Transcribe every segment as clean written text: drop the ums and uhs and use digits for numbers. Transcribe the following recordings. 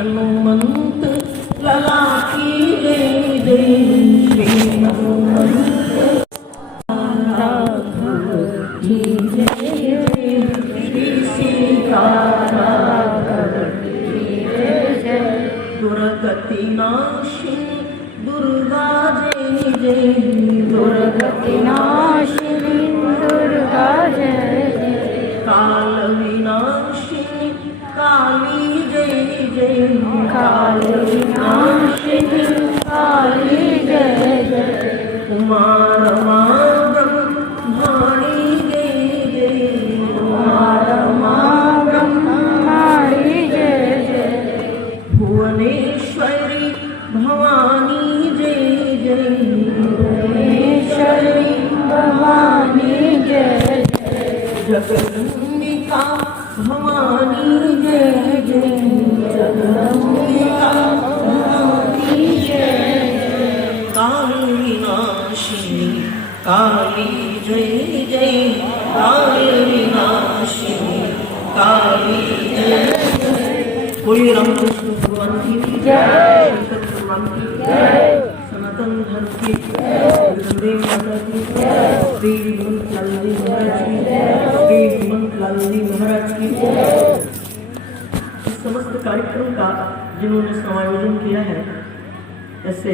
हनुमंत लला की जय जय, श्री हनुमंत की जय जय, श्री सीताराम की जय जय, दुर्गति नाशिनी दुर्गा जय जय, दुर्गति नाशिनी दुर्गा जय जय, काल विनाशिनी काली जय जय, काल विनाशिनी काली जय जय, उमा रमा ब्रह्माणी जय जय, उमा रमा ब्रह्माणी जय जय, भुवनेश्वरी भवानी जय जय, भुवनेश्वरी भवानी जय जय, जगदम्बिका भवानी जय जय, जगदम्बिका भवानी जय जय, काली विनाशिनी काली जय जय, काली विनाशिनी काली जय जय, बोलिए रामकृष्ण भगवान की जय, शंकर भगवान की जय, सनातन धर्म की जय, माता की जय, श्री हेमंत लाल जी महाराज की जय, श्री हेमंत लाल जी महाराज की जय। इस समस्त कार्यक्रम का जिन्होंने समायोजन किया है, ऐसे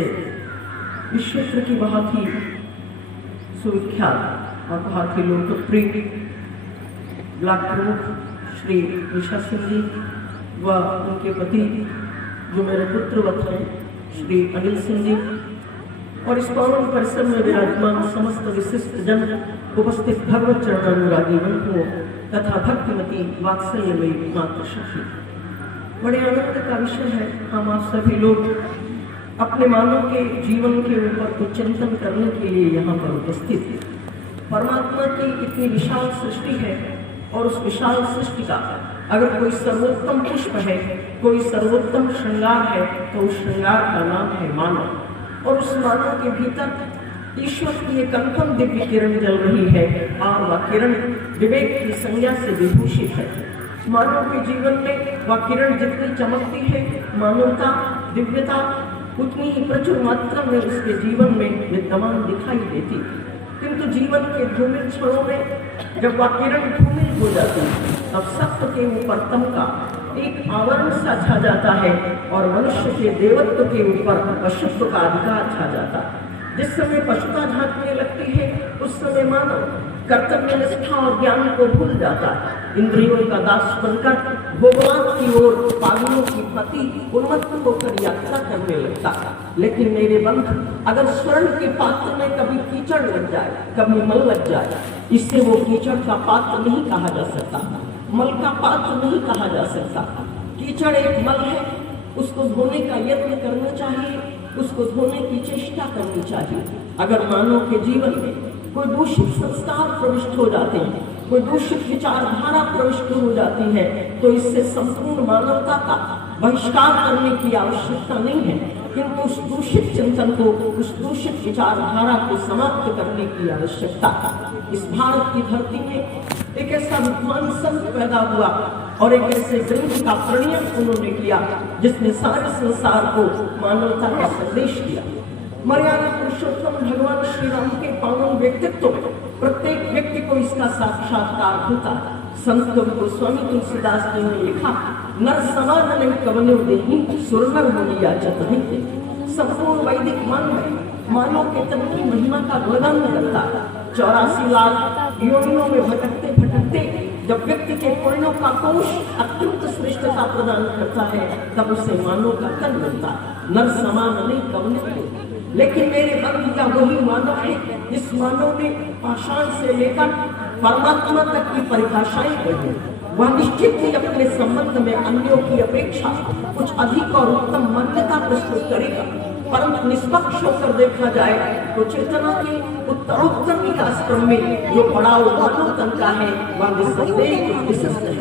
इस क्षेत्र की बहुत ही सुविख्यात और बहुत ही लोकप्रिय ब्लॉक प्रमुख श्री निशा सिंह जी व उनके पति जो मेरे पुत्रवत हैं श्री अनिल सिंह जी, और इस पावन परिसर में विराजमान समस्त विशिष्ट जन, उपस्थित भगवत चरणानुरागी बंधुओं तथा भक्तिमती वात्सल्यमयी मातृशक्ति। बड़े आनंद का विषय है, हम आप सभी लोग अपने मानव के जीवन के ऊपर कुछ चिंतन करने के लिए यहाँ पर उपस्थित हैं। परमात्मा की इतनी विशाल सृष्टि है और उस विशाल सृष्टि का अगर कोई सर्वोत्तम पुष्प है, कोई सर्वोत्तम श्रृंगार है, तो उस श्रृंगार का नाम है मानव। और उस मानव के भीतर ईश्वर की एक अनुपम दिव्य किरण जल रही है और वह किरण विवेक की संज्ञा से विभूषित है। मानव के जीवन में वह किरण जितनी चमकती है, मानवता दिव्यता उतनी ही प्रचुर मात्रा में उसके जीवन में विद्यमान दिखाई देती। किंतु जीवन के धूमिल क्षणों में जब वह किरण धूमिल हो जाती है, तब सत्य के ऊपर तम का एक आवरण सा छा जाता है और मनुष्य के देवत्व के ऊपर पशुत्व का अधिकार छा जाता है। जिस समय पशुता झांकने लगती है, उस समय मानव कर्तव्य निष्ठा और ज्ञान को भूल जाता है, इंद्रियों का दास बनकर भोगवान की ओर पागलों की पति उन्मत्त होकर यात्रा करने लगता है। लेकिन मेरे बंधु, अगर स्वर्ण के पात्र में कभी कीचड़ लग जाए, कभी मल लग जाए, इससे वो कीचड़ का पात्र नहीं कहा जा सकता, मल का पात्र नहीं कहा जा सकता। कीचड़ एक मल है, उसको धोने का यत्न करना चाहिए, उसको धोने की चेष्टा करनी चाहिए। अगर मानव के जीवन में कोई दूषित संस्कार प्रविष्ट हो जाते हैं, कोई दूषित विचारधारा प्रविष्ट हो जाती है, तो इससे संपूर्ण मानवता का बहिष्कार करने की आवश्यकता नहीं है, किंतु उस दूषित चिंतन को, उस दूषित विचारधारा को समाप्त करने की आवश्यकता है। इस भारत की धरती में एक ऐसा विद्वान संत पैदा हुआ और एक ऐसे ग्रंथ का प्रणयन उन्होंने किया जिसने सारे संसार को मानवता का संदेश दिया। मर्यादा पुरुषोत्तम भगवान श्री राम के पावन व्यक्तित्व में प्रत्येक व्यक्ति को इसका साक्षात्कार होता है। संत कवि गोस्वामी तुलसीदास जी ने लिखा, नर समान नहीं कवनो देहि, सुर नर मुनिया जत नहीं। संपूर्ण वैदिक मानव के तन की महिमा का गुणगान करता है। 84 लाख योनियों में भटकते भटकते जब व्यक्ति के पुण्यों का कोश अत्यंत श्रेष्ठता प्रदान करता है, तब उसे मानव का तन मिलता है। नर समान नहीं कवनो देहि। लेकिन मेरे बंधु, का वही मानव है जिस मानव ने पाषाण से लेकर परमात्मा तक की परिभाषाएं कही। वह निश्चित ही अपने संबंध में अन्यों की अपेक्षा कुछ अधिक और उत्तम मान्यता प्रस्तुत करेगा, परंतु निष्पक्ष होकर देखा जाए तो चेतना के उत्तरोत्तर विकास क्रम में जो पड़ाव मानव तन का है, वह निस्संदेह विशिष्ट है।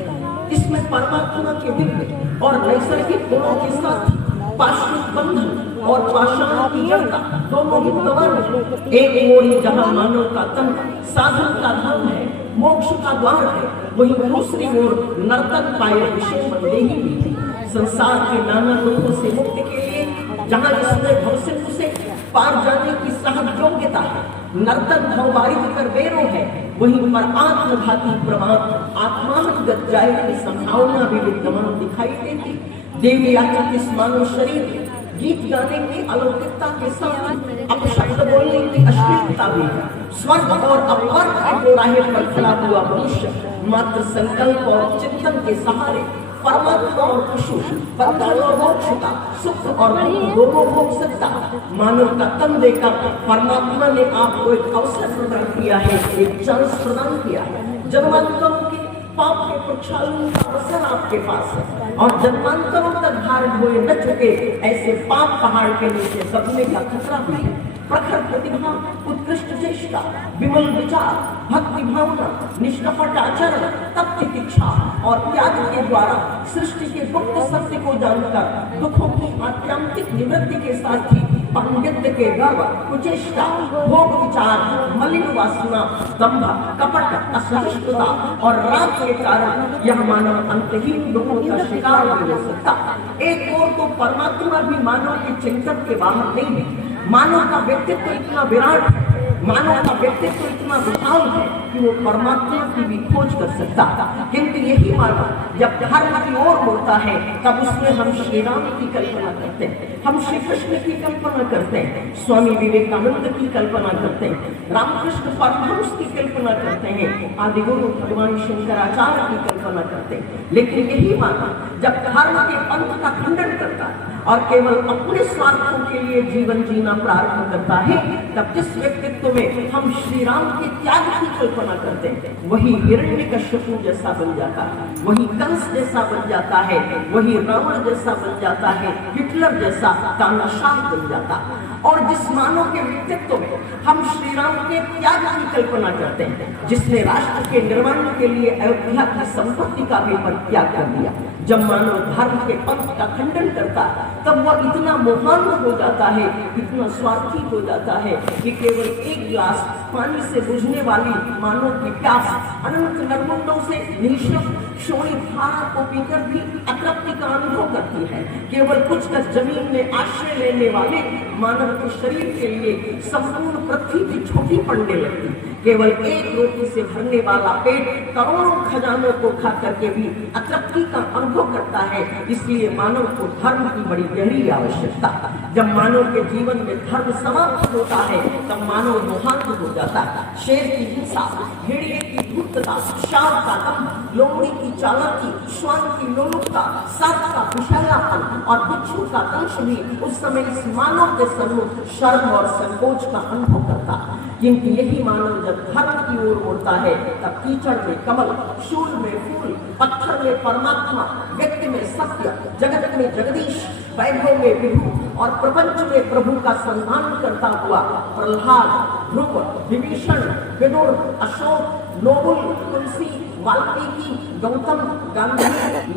इसमें परमात्मा के दिव्य और नैसर्गिक गुणों के साथ पाशविक बंधन और पाषाण की जड़ता दोनों विद्यमान है। एक ओर जहाँ मानव का तन साधन का धाम है, मोक्ष का द्वार है, वहीं दूसरी ओर नर्तन पाए विषय मंदेही भी है। संसार के नाना दुखों से मुक्ति के लिए जहाँ इसमें भवसिंधु से पार जाने की सहज योग्यता है, नर्तन भवबारित कर बेरो है, वहीं पर आत्मघाती प्रमाद आत्मा में गत जाने की संभावना भी विद्यमान दिखाई देती। देवी याचक इस मानव शरीर गीत गाने की अलौकिकता के साथ अपशब्द बोलने की अश्लीलता भी है। स्वर्ग और अपवर्ग के दोराहे पर खड़ा हुआ मनुष्य मात्र संकल्प और चिंतन के सहारे परमात्मा और पशु, बंधन और मोक्ष का, सुख और दुख दोनों भोग सकता। मानव का तन देकर परमात्मा ने आपको एक अवसर प्रदान किया है, एक चांस प्रदान किया है। जन्मांतरों के पाप के प्रक्षालन का अवसर आपके पास है और जन्मांतरों तक भार ढोए न चुके ऐसे पाप पहाड़ के नीचे दबने का खतरा भी है। प्रखर प्रतिभा, उत्कृष्ट चेष्टा, विमल विचार, भक्ति भावना, निष्कपट आचरण, तप तितिक्षा और त्याग के द्वारा सृष्टि के गुप्त सत्य को जानकर दुखों की आत्यांतिक निवृत्ति के साथ ही पांडित्य के गर्व, कुचेष्टा, भोग विचार, मलिन वासना, दंभ, कपट, असहिष्णुता और राग के कारण यह मानव अंतहीन दुखों का शिकार नहीं हो सकता। एक ओर तो परमात्मा भी मानव के चिंतन के बाहर नहीं है। मानव का व्यक्तित्व इतना विराट है, मानव का व्यक्तित्व इतना विशाल है कि वो परमात्मा की भी खोज कर सकता। किंतु यही मानव जब धर्म की ओर मुड़ता है तब उसमें हम श्री राम की कल्पना करते हैं, हम श्री कृष्ण की कल्पना करते हैं, स्वामी विवेकानंद की कल्पना करते हैं, रामकृष्ण परमहंस की कल्पना करते हैं, आदि गुरु भगवान शंकराचार्य की कल्पना करते हैं। लेकिन यही मानव जब धर्म के पंथ का खंडन करता है और केवल अपने स्वार्थों के लिए जीवन जीना प्रारंभ करता है, तब जिस व्यक्तित्व में हम श्री राम के त्याग की कल्पना करते हैं वही हिरण्यकश्यप जैसा बन जाता है, वही कंस जैसा बन जाता है, वही रावण जैसा बन जाता है, हिटलर जैसा तानाशाह बन जाता है। और जिस मानव के व्यक्तित्व में हम श्री राम के त्याग की कल्पना करते हैं, जिसने राष्ट्र के निर्माण के लिए अयोध्या की संपत्ति का भी परित्याग कर दिया, जब मानव धर्म के पंथ का खंडन करता है तब वह इतना मोहान हो जाता है, इतना स्वार्थी हो जाता है कि केवल एक गिलास पानी से बुझने वाली मानव की प्यास अनंत नरमुंडों से निःशुल्क शोणी धारा को पीकर भी अतृप्ति का अनुभव करती है। केवल कुछ गज जमीन में आश्रय लेने वाले मानव के शरीर के लिए संपूर्ण पृथ्वी भी छोटी पड़ने लगती। केवल एक रोटी से भरने वाला पेट करोड़ों खजानों को खा करके भी अतृप्ति का अनुभव करता है। इसलिए मानव को धर्म की बड़ी गहरी आवश्यकता। जब मानव के जीवन में धर्म समाप्त होता है तब मानव मोहांत हो जाता है। शेर की हिंसा, भेड़िए की धूर्तता, सांप का दंभ, लोमड़ी की चालाकी, श्वान की लोलुपता, सर्प का विषैलापन और बिच्छू का दंश भी उस समय इस मानव के सम्मुख शर्म और संकोच का अनुभव करता है। किंतु यही मानव जब धर्म की ओर मुड़ता है तब कीचड़ में कमल, शूल में फूल, पत्थर में परमात्मा, व्यक्ति में सत्य, जगत में जगदीश, वैभव में विभु और प्रपंच में प्रभु का सम्मान करता हुआ प्रहलाद, ध्रुव, विभीषण, विदुर, अशोक, नोबुल, तुलसी, वाल्मीकि, गौतम, गांधी,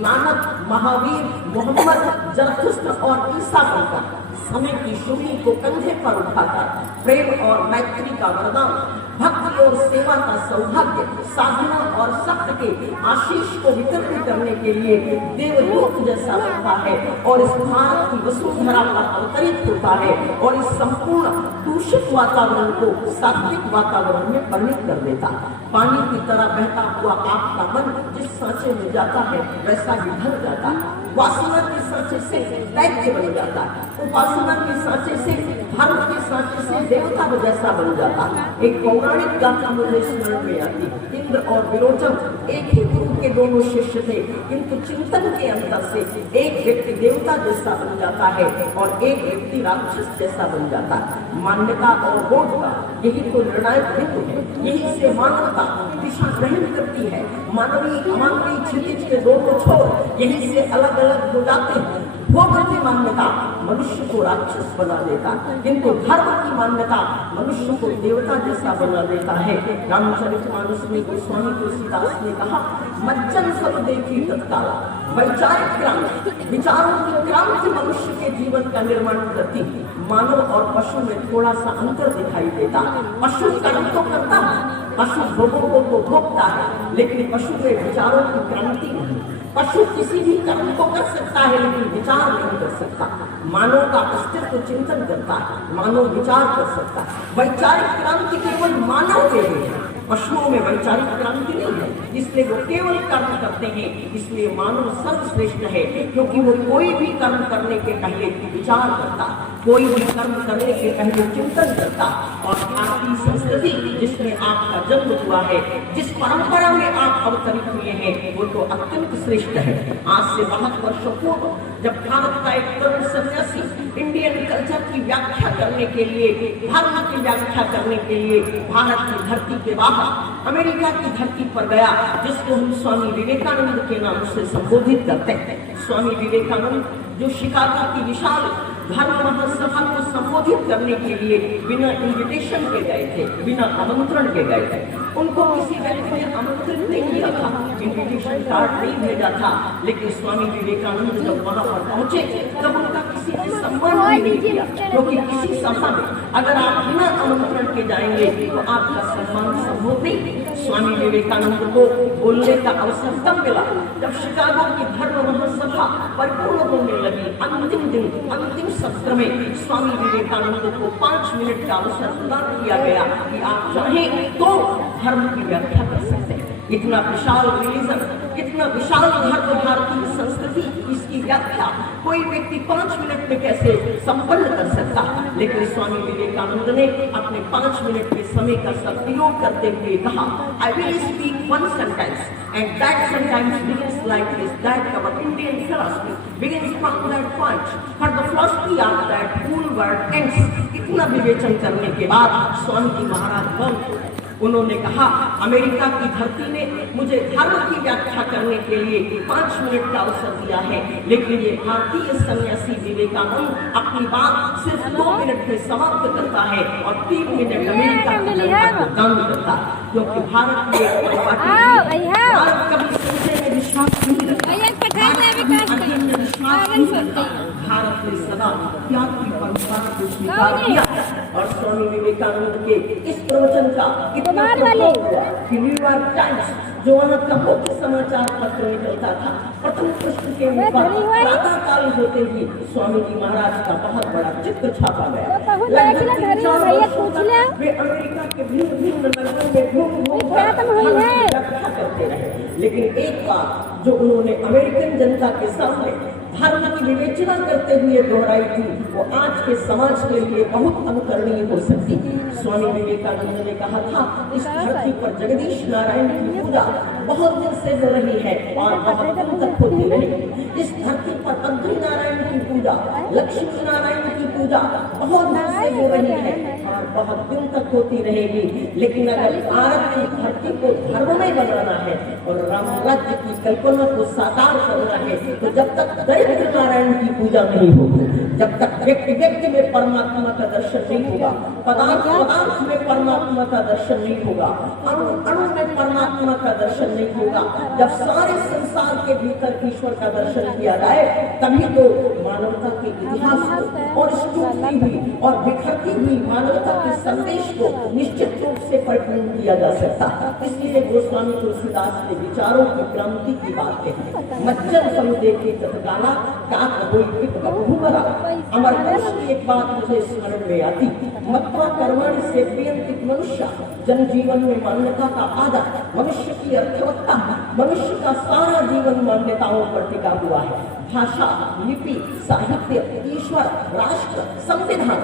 नानक, महावीर, मोहम्मद, जरथुस्त्र और ईसा बनकर समय की शून्य को कंधे पर उठाकर प्रेम और मैत्री का वरदान, भक्ति और सेवा का सौभाग्य, साधना और सत्य के आशीष को वितरण करने के लिए देवदूत जैसा बनता है और इस भारत की वसुंधरा पर अवतरित होता है और इस संपूर्ण दूषित वातावरण को सात्विक वातावरण में परिणत कर देता है। पानी की तरह बहता हुआ आपका मन जिस सांचे में जाता है वैसा ही भर जाता है। वासना के सांचे से दैत्य बन जाता है, उपासना के सांचे से, धर्म के सांचे से देवता जैसा बन जाता है। एक पौराणिक गाथा मुझे स्मरण में आती। इंद्र और विरोचन एक ही गुरु के दोनों शिष्य थे, किंतु चिंतन के अंतर से एक व्यक्ति देवता जैसा बन जाता है और एक व्यक्ति राक्षस जैसा बन जाता है। मान्यता और बोध का यही तो निर्णायक बिंदु है। यही से मानवता दिशा ग्रहण करती है। मानवीय अमानवीय क्षितिज के दोनों छोर यही से अलग अलग हो जाते हैं। भोग की मान्यता मनुष्य को राक्षस बना देता, किंतु धर्म की मान्यता मनुष्य को देवता जैसा बना देता है। रामचरितमानस में गोस्वामी तुलसीदास ने कहा, मज्जन सब देखी तत्काल, वैचारिक क्रांति, विचारों की क्रांति मनुष्य के जीवन का निर्माण करती। मानव और पशु में थोड़ा सा अंतर दिखाई देता। पशु कर्म तो करता है, पशु भोगों को भोगता है, लेकिन पशु में विचारों की क्रांति नहीं। पशु किसी भी कर्म को कर सकता है लेकिन विचार नहीं कर सकता। मानव का अस्तित्व चिंतन करता है, मानव विचार कर सकता है। वैचारिक क्रांति केवल मानव के लिए है, पशुओं में वैचारिक क्रांति नहीं है, इसलिए वो केवल कर्म करते हैं। इसलिए मानव सर्वश्रेष्ठ है, क्योंकि वो कोई भी कर्म करने के पहले विचार करता, कोई भी कर्म करने के पहले चिंतन करता। और आपकी संस्कृति जिसमें आपका जन्म हुआ है, जिस परंपरा में आप अवतरित हुए हैं, वो तो अत्यंत श्रेष्ठ है। आज से बहुत वर्षों पूर्व जब भारत का एक तरुण सन्यासी इंडियन कल्चर की व्याख्या करने के लिए, धर्म की व्याख्या करने के लिए भारत की धरती के बाहर अमेरिका की धरती पर गया, जिसको हम स्वामी विवेकानंद के नाम से संबोधित करते हैं। स्वामी विवेकानंद जो शिकागो की विशाल धर्म महासभा को संबोधित करने के लिए बिना इन्विटेशन के गए थे, बिना आमंत्रण के गए थे। उनको किसी व्यक्ति ने आमंत्रित नहीं किया था, इन्विटेशन कार्ड नहीं भेजा था, लेकिन स्वामी विवेकानंद जब वहां पर पहुंचे तब उनका किसी ने सम्मान नहीं किया, क्योंकि किसी सभा में अगर आप बिना आमंत्रण के जाएंगे तो आपका सम्मान संभव नहीं। स्वामी विवेकानंद को बोलने का अवसर तब मिला जब शिकागो की धर्म महासभा परिपूर्ण होने लगी। अंतिम दिन, अंतिम सत्र में स्वामी विवेकानंद को 5 मिनट का अवसर प्रदान किया गया कि आप चाहें तो धर्म की व्याख्या कर सकते हैं। इतना विशाल रिलीजन, इतना विशाल धर्म, भारतीय संस्कृति, इसकी व्याख्या कोई व्यक्ति 5 मिनट में कैसे संपन्न कर सकता। लेकिन स्वामी विवेकानंद ने अपने 5 मिनट के समय का सदुपयोग करते हुए कहा, I will speak one sentence and that sentence begins like this, that our Indian philosophy begins from that point, for the philosophy of that whole world ends। इतना विवेचन करने के बाद स्वामी जी महाराज बोले, उन्होंने कहा, अमेरिका की धरती ने मुझे धर्म की व्याख्या करने के लिए 5 मिनट का अवसर दिया है, लेकिन ये भारतीय सन्यासी विवेकानंद अपनी बात सिर्फ 2 मिनट में समाप्त करता है और 3 मिनट अमेरिका की जनता को दान करता है, क्योंकि भारत कभी संशय में विश्वास नहीं रखता, भारत ने सदा त्याग की परंपरा को स्वीकार किया। और स्वामी विवेकानंद के इस प्रवचन का इतना प्रभाव हुआ कि न्यूयॉर्क टाइम्स, जो वहाँ का मुख्य समाचार पत्र में चलता था, प्रथम पृष्ठ के ऊपर प्रातःकाल होते ही स्वामी जी महाराज का बहुत बड़ा चित्र छापा गया। वे अमेरिका के भिन्न भिन्न नगरों में घूम व्याख्या करते रहे, लेकिन एक बात जो उन्होंने अमेरिकन जनता के सामने धर्म की विवेचना करते हुए दोहराई थी, वो आज के समाज के लिए बहुत अनुकरणीय हो सकती। स्वामी विवेकानंद ने कहा था, इस धरती पर जगदीश नारायण की पूजा बहुत दिन से हो रही है और बहुत दिन तक होती रहेगी। इस धरती पर बद्री नारायण की पूजा, लक्ष्मी नारायण की पूजा बहुत दिन से हो रही है और बहुत दिन तक होती रहेगी। लेकिन अगर भारत की धरती को धर्ममय बनाना है और राम राज्य की कल्पना को साकार करना है, तो जब तक दरिद्र नारायण की पूजा नहीं होगी, जब तक व्यक्ति व्यक्ति में परमात्मा का दर्शन नहीं होगा, पदार्थ पदार्थ में परमात्मा का दर्शन नहीं होगा, अणु अणु में परमात्मा का दर्शन नहीं होगा, जब सारे संसार के भीतर ईश्वर का दर्शन किया जाए, तभी तो मानवता के इतिहास को और टूटती हुई और बिखरती हुई मानवता के संदेश को निश्चित रूप से परिपूर्ण किया जा सकता। इसलिए गोस्वामी तुलसीदास ने विचारों की क्रांति की बात कही। मज्जन समुदे के तत्काला अमर पुरुष की एक बात मुझे स्मरण में आती, मत्वा कर्मणि से प्रियंतिक मनुष्य, जनजीवन में मान्यता का आदर, मनुष्य की अर्थवत्ता, मनुष्य का सारा जीवन मान्यताओं पर टिका हुआ है। भाषा, लिपि, साहित्य, ईश्वर, राष्ट्र, संविधान,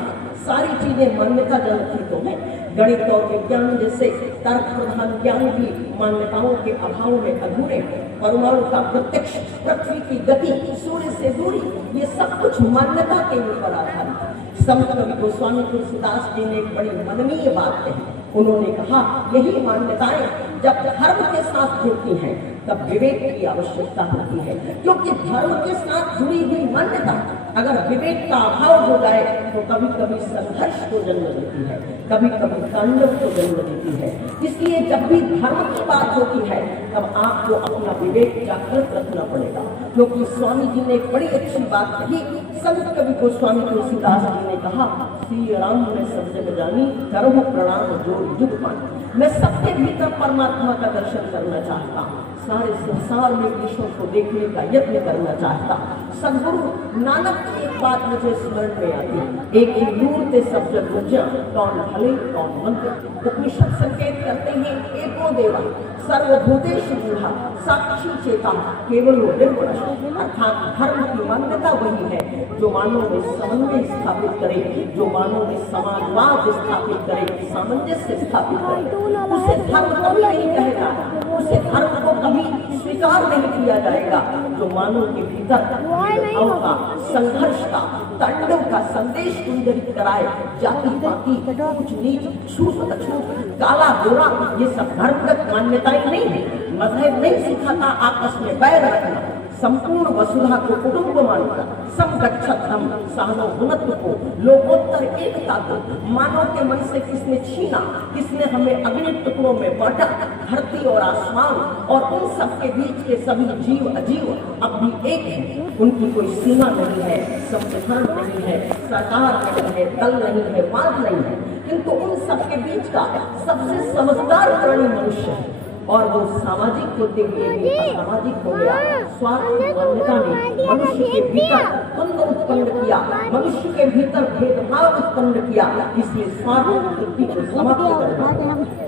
सारी चीजें मान्यता जनक ही तो है। गणित और विज्ञान जैसे तर्क प्रधान ज्ञान भी मान्यताओं के अभाव में अधूरे। परमाणु का प्रत्यक्ष, पृथ्वी की गति, सूर्य से दूरी, ये सब कुछ मान्यता के ऊपर आधारित है। संत कवि गोस्वामी तुलसीदास जी ने एक बड़ी मननीय बात कही। उन्होंने कहा, यही मान्यताएं जब धर्म के साथ जुड़ती हैं तब विवेक की आवश्यकता होती है, क्योंकि धर्म के साथ जुड़ी हुई मान्यता अगर विवेक का अभाव हो जाए तो कभी कभी संघर्ष को जन्म देती है, कभी कभी तांडव को जन्म देती है। इसलिए जब भी धर्म की बात होती है तब आपको अपना विवेक जागृत रखना पड़ेगा। क्योंकि स्वामी जी ने एक बड़ी अच्छी बात कही। संत कवि को स्वामी तुलसीदास जी ने कहा, श्री राम ने सब जग जानी, करो प्रणाम जोड़ जुग पानी। मैं सबके भीतर परमात्मा का दर्शन करना चाहता हूँ, सारे संसार में ईश्वर को देखने का यत्न करना चाहता। सदगुरु नानक की एक बात मुझे स्मरण में आती, एक ही नूर ते सब जग गुंजा, कौन भले कौन मंत्र। उपनिषद संकेत करते हैं एको देवा सर्वभूतेषु गुहा साक्षी चेता केवल वो निर्गुण। अर्थात धर्म की मान्यता वही है जो मानव में समन्वय स्थापित करे, जो मानव में समाजवाद स्थापित करे, सामंजस्य स्थापित करे। उसे धर्म कभी नहीं कहेगा, उसे धर्म को कभी स्वीकार नहीं किया जाएगा जो मानव के भीतर भेदभाव का, संघर्ष का, तांडव का संदेश कुंजरित कराए। जाति पाति, ऊंच नीच, छूत अछूत, काला गोरा, ये सब धर्मगत मान्यताएं नहीं है। मजहब नहीं सिखाता आपस में बैर रखना, संपूर्ण वसुधा को कुटुंब मानना, समगच्छतम सहनो गुणत्व को, लोकोत्तर एकता को। मानव के मन से किसने छीना, किसने हमें अग्नि टुकड़ों में बांटा। धरती और आसमान और उन सब के बीच के सभी जीव अजीव अब भी एक है, उनकी कोई सीमा नहीं है, संविधान नहीं है, सरकार नहीं है, दल नहीं है, बात नहीं है, किंतु उन सब के बीच का सबसे समझदार प्राणी मनुष्य है। और वो सामाजिक होते हुए भी असामाजिक हो गया। स्वार्थ की मान्यता ने मनुष्य के भीतर द्वंद्व उत्पन्न किया, मनुष्य के भीतर भेदभाव उत्पन्न किया। इसलिए स्वार्थ वृत्ति को समाप्त करना।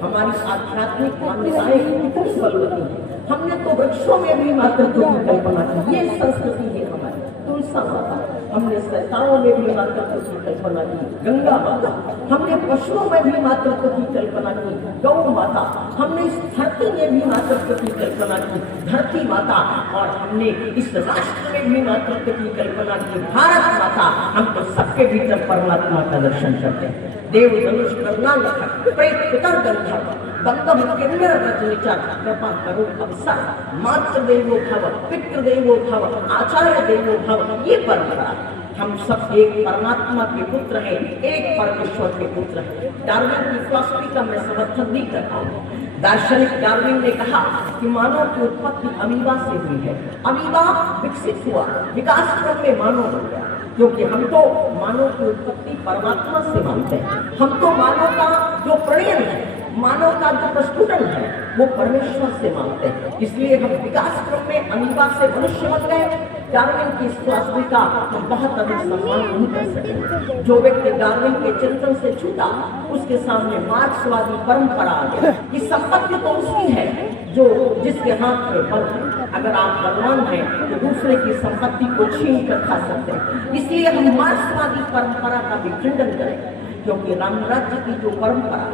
हमारी आध्यात्मिक मान्यताएं कितनी बलवती है। हमने तो वृक्षों में भी मातृत्व की कल्पना की, ये संस्कृति है हमारी। तुलसा माता, हमने संताओं में भी मातृत्व की कल्पना की। गंगा माता, हमने पशुओं में भी मातृत्व की कल्पना की। गौ माता, हमने इस धरती में भी मातृत्व की कल्पना की। धरती माता, और हमने इस राष्ट्र में भी मातृत्व की कल्पना की। भारत माता, हम तो सबके भीतर परमात्मा का दर्शन करते हैं। देव धनुष करनांग प्रेत पितर गंधर्व बंधव किन्नर रजनिचार कृपा करो अवसर। मातृ देवो भव, पितृ देवो भव, आचार्य देवो भव, ये परंपरा। हम सब एक परमात्मा के पुत्र हैं, एक परमेश्वर के पुत्र हैं। डार्विन की फिलॉसफी का मैं समर्थन नहीं करता हूँ। दार्शनिक डार्विन ने कहा कि मानव की उत्पत्ति अमीबा से हुई है। अमीबा विकसित हुआ, विकास क्रम में मानव बन गया। क्योंकि हम तो मानव की उत्पत्ति परमात्मा से मानते हैं। हम तो मानव का जो प्रणयन है, मानव का जो प्रस्फुटन है, वो परमेश्वर से मानते हैं। इसलिए हम विकास क्रम में अमीबा से मनुष्य बन गए। डार्विन की फिलॉसफी का हम बहुत अधिक सम्मान नहीं कर सके। जो व्यक्ति डार्विन के चिंतन से छूटा, उसके सामने मार्क्सवादी परंपरा आ गई कि संपत्ति तो उसकी है जो जिसके हाथ में बल है। अगर आप बलवान हैं तो दूसरे की संपत्ति को छीन कर खा सकते हैं। इसलिए हम मार्क्सवादी परंपरा का भी खंडन करें, क्योंकि राम राज्य की जो परंपरा,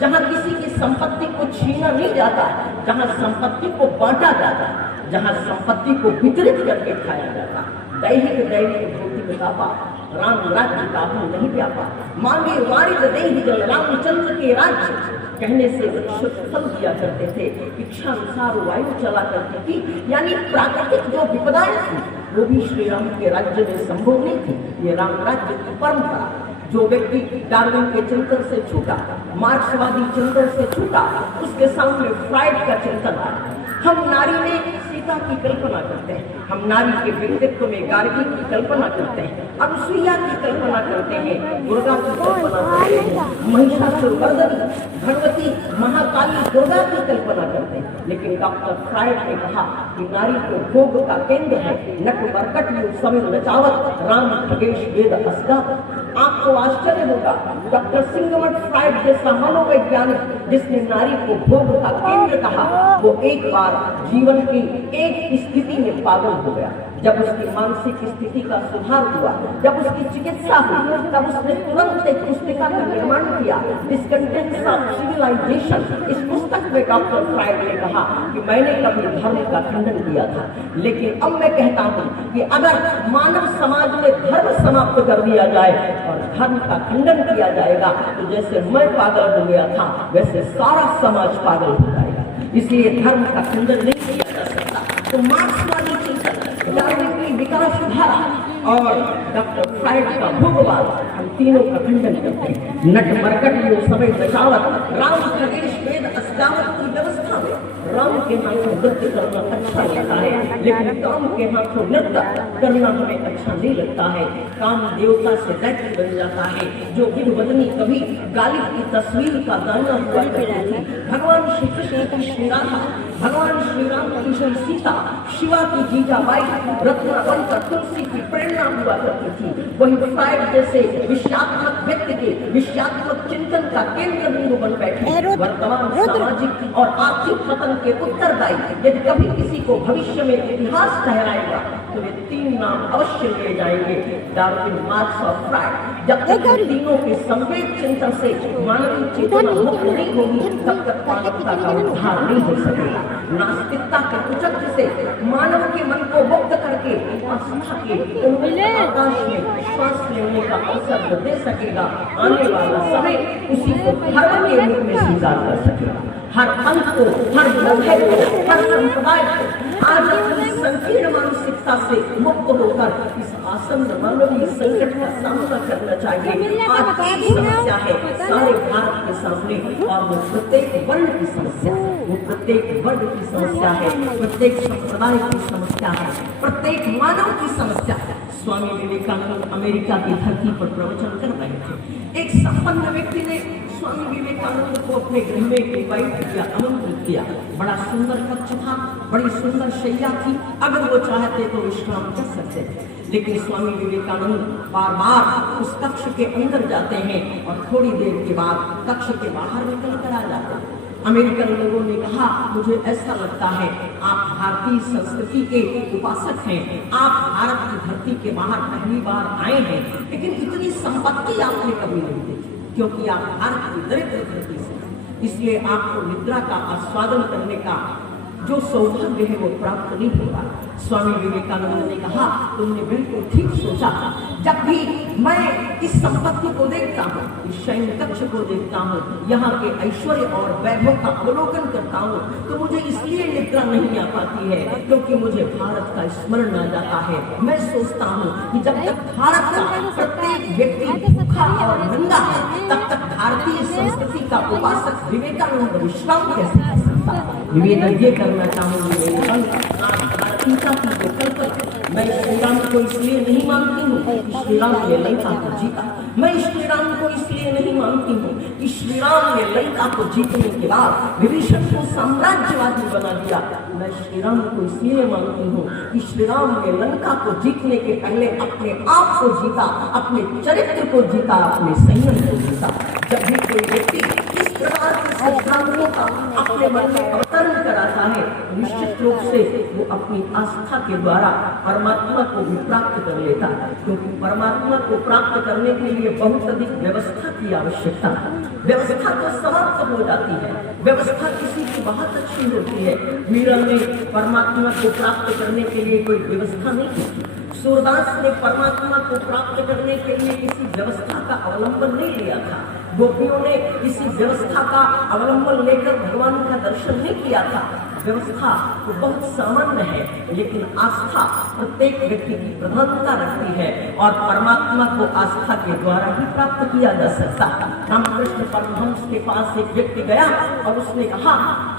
जहाँ किसी की संपत्ति को छीना नहीं जाता, जहाँ संपत्ति को बांटा जाता, जहाँ संपत्ति को वितरित करके खाया जाता, दैहिक दैनिक भूति वितापा, राम राज्य का नहीं व्यापा। मांगे वारिद देहि जल रामचंद्र के राज्य, कहने से वृक्ष फल दिया करते थे, इच्छा अनुसार वायु चला करती थी। यानी प्राकृतिक जो विपदाएं थी वो भी श्री राम के राज्य में संभव नहीं थी। ये राम राज्य की परंपरा। जो व्यक्ति डार्विन के चिंतन से छूटा, मार्क्सवादी चिंतन से छूटा, उसके सामने फ्राइड का चिंतन आया। हम नारी में सीता की कल्पना करते हैं, हम नारी के व्यक्तित्व में गार्गी की कल्पना करते हैं, अनुसुईया की कल्पना करते हैं, दुर्गा की कल्पना करते हैं, महिषासुरमर्दिनी भगवती महाकाली दुर्गा की कल्पना करते हैं। लेकिन डॉक्टर फ्राइड ने कहा कि नारी को भोग का केंद्र है, नट बरकट यू समय नचावत, राम खगेश वेद अस्गावत। आपको आश्चर्य होगा, डॉक्टर सिंगमट फ्राइड जैसा मनोवैज्ञानिक जिसने नारी को भोग का केंद्र कहा, वो एक बार जीवन की एक स्थिति में पागल हो गया। जब उसकी मानसिक स्थिति का सुधार हुआ, जब उसकी चिकित्सा हुई, तब उसने तुरंत एक पुस्तिका का निर्माण किया, डिस्कंटेंट्स ऑफ सिविलाइजेशन। इस पुस्तक में डॉक्टर फ्राइड ने कहा कि मैंने कभी धर्म का खंडन किया था, लेकिन अब मैं कहता हूँ कि अगर मानव समाज में धर्म समाप्त कर दिया जाए और धर्म का खंडन किया जाएगा, तो जैसे मैं पागल हो गया था वैसे सारा समाज पागल हो जाएगा। इसलिए धर्म का खंडन नहीं किया जा सकता। तो मार्क्सवादी चिंतन, डार्विन की विकास धारा और डॉक्टर फ्राइड का भोगवाद, हम तीनों का खंडन करते हैं। नट मरकट यो समय बचावत, राम खगेश वेद अस्गावत की व्यवस्था में राम के हाथों नृत्य करना अच्छा लगता है, लेकिन काम के हाथों नृत्य करना हमें अच्छा नहीं लगता है। काम देवता से दैत्य बन जाता है। जो विधवदनी कभी गालिब की तस्वीर का दाना हुआ करती थी, भगवान श्री कृष्ण की श्री राधा, भगवान श्री राम की श्री सीता, शिवा की जीजाबाई, रत्नावन का तुलसी की प्रेरणा हुआ करती थी। वही फ्राइड जैसे विषयात्मक व्यक्ति के विषयात्मक चिंतन का केंद्र बिंदु बन बैठे वर्तमान सामाजिक और आर्थिक पतन के उत्तरदायी यदि कभी किसी को भविष्य में इतिहास ठहराएगा तो वे 3 नाम अवश्य लिए जाएंगे, डार्विन, मार्क्स और फ्राइड। जब तक इन तीनों के संवेद चिंतन से मानवीय चेतना मुक्त नहीं होगी तब तक मानवता का उद्धार नहीं हो सकेगा। नास्तिकता के कुचक्र से मानव के मन को मुक्त करके आस्था के आकाश में श्वास लेने का अवसर जो दे सकेगा, आने वाला समय उसी को धर्म के रूप में स्वीकार कर सकेगा। हर पंथ को, हर मजहब को, हर संप्रदाय को आज अपनी संकीर्ण मानसिकता से मुक्त होकर इस आसन्न मानवीय संकट का सामना करना चाहिए। आज की समस्या है सारे भारत के सामने और वो प्रत्येक वर्ण की समस्या, वो प्रत्येक वर्ग की समस्या है, प्रत्येक संप्रदाय की समस्या है, प्रत्येक मानव की समस्या है। स्वामी विवेकानंद अमेरिका की धरती पर प्रवचन कर रहे थे। एक संपन्न व्यक्ति ने स्वामी विवेकानंद को अपने गृह में इनवाइट किया, आमंत्रित किया। बड़ा सुंदर कक्ष था, बड़ी सुंदर शैया थी, अगर वो चाहते तो विश्राम कर सकते थे। लेकिन स्वामी विवेकानंद बार बार उस कक्ष के अंदर जाते हैं और थोड़ी देर के बाद कक्ष के बाहर निकल कर आ जाते हैं। अमेरिकन लोगों ने कहा, मुझे ऐसा लगता है आप भारतीय संस्कृति के उपासक हैं, आप भारत की धरती के बाहर पहली बार आए हैं, लेकिन इतनी संपत्ति आपने कभी नहीं देखी क्योंकि आप भारत की दरिद्र धरती से, इसलिए आपको निद्रा का आस्वादन करने का जो सौभाग्य है वो प्राप्त नहीं होगा। स्वामी विवेकानंद ने कहा, तुमने बिल्कुल ठीक सोचा। जब भी मैं इस संपत्ति को देखता हूँ, इस शयन कक्ष को देखता हूँ, यहाँ के ऐश्वर्य और वैभव का अवलोकन करता हूँ, तो मुझे इसलिए निद्रा नहीं आ पाती है क्योंकि मुझे भारत का स्मरण आ जाता है। मैं सोचता हूँ कि जब तक भारत का प्रत्येक व्यक्ति भूखा और नंगा है तब तक भारतीय संस्कृति का उपासक विवेकानंद विश्राम कैसे कर सकता है। निवेदन ये करना चाहूंगी, मैं श्री राम को इसलिए नहीं मानती हूँ कि श्री राम ने लंका को जीता। मैं श्री राम को इसलिए नहीं मानती हूँ कि श्री राम ने लंका को जीतने के बाद विभीषण को साम्राज्यवादी बना दिया। मैं श्री राम को इसलिए मानती हूँ कि श्री राम ने लंका को जीतने के पहले अपने आप को जीता, अपने चरित्र को जीता, अपने संयम को जीता। जब भी कोई व्यक्ति इस प्रकार के सिद्धांतों का अपने मन में अवतरण कराता है, निश्चित रूप से वो अपनी आस्था के द्वारा परमात्मा को भी प्राप्त कर लेता है, क्योंकि परमात्मा को प्राप्त करने के लिए बहुत अधिक व्यवस्था की आवश्यकता है। व्यवस्था तो समाप्त हो जाती है, व्यवस्था किसी की बहुत अच्छी होती है। मीरा ने परमात्मा को प्राप्त करने के लिए कोई व्यवस्था नहीं की। सूरदास ने परमात्मा को प्राप्त करने के लिए किसी व्यवस्था का अवलंबन नहीं लिया था। गोपियों ने किसी व्यवस्था का अवलंबन लेकर भगवान का दर्शन नहीं किया था। व्यवस्था तो बहुत सामान्य है, लेकिन आस्था प्रत्येक व्यक्ति की प्रधानता रखती है और परमात्मा को आस्था के द्वारा ही प्राप्त किया जा सकता है। रामकृष्ण परमहंस के पास एक व्यक्ति गया और उसने कहा,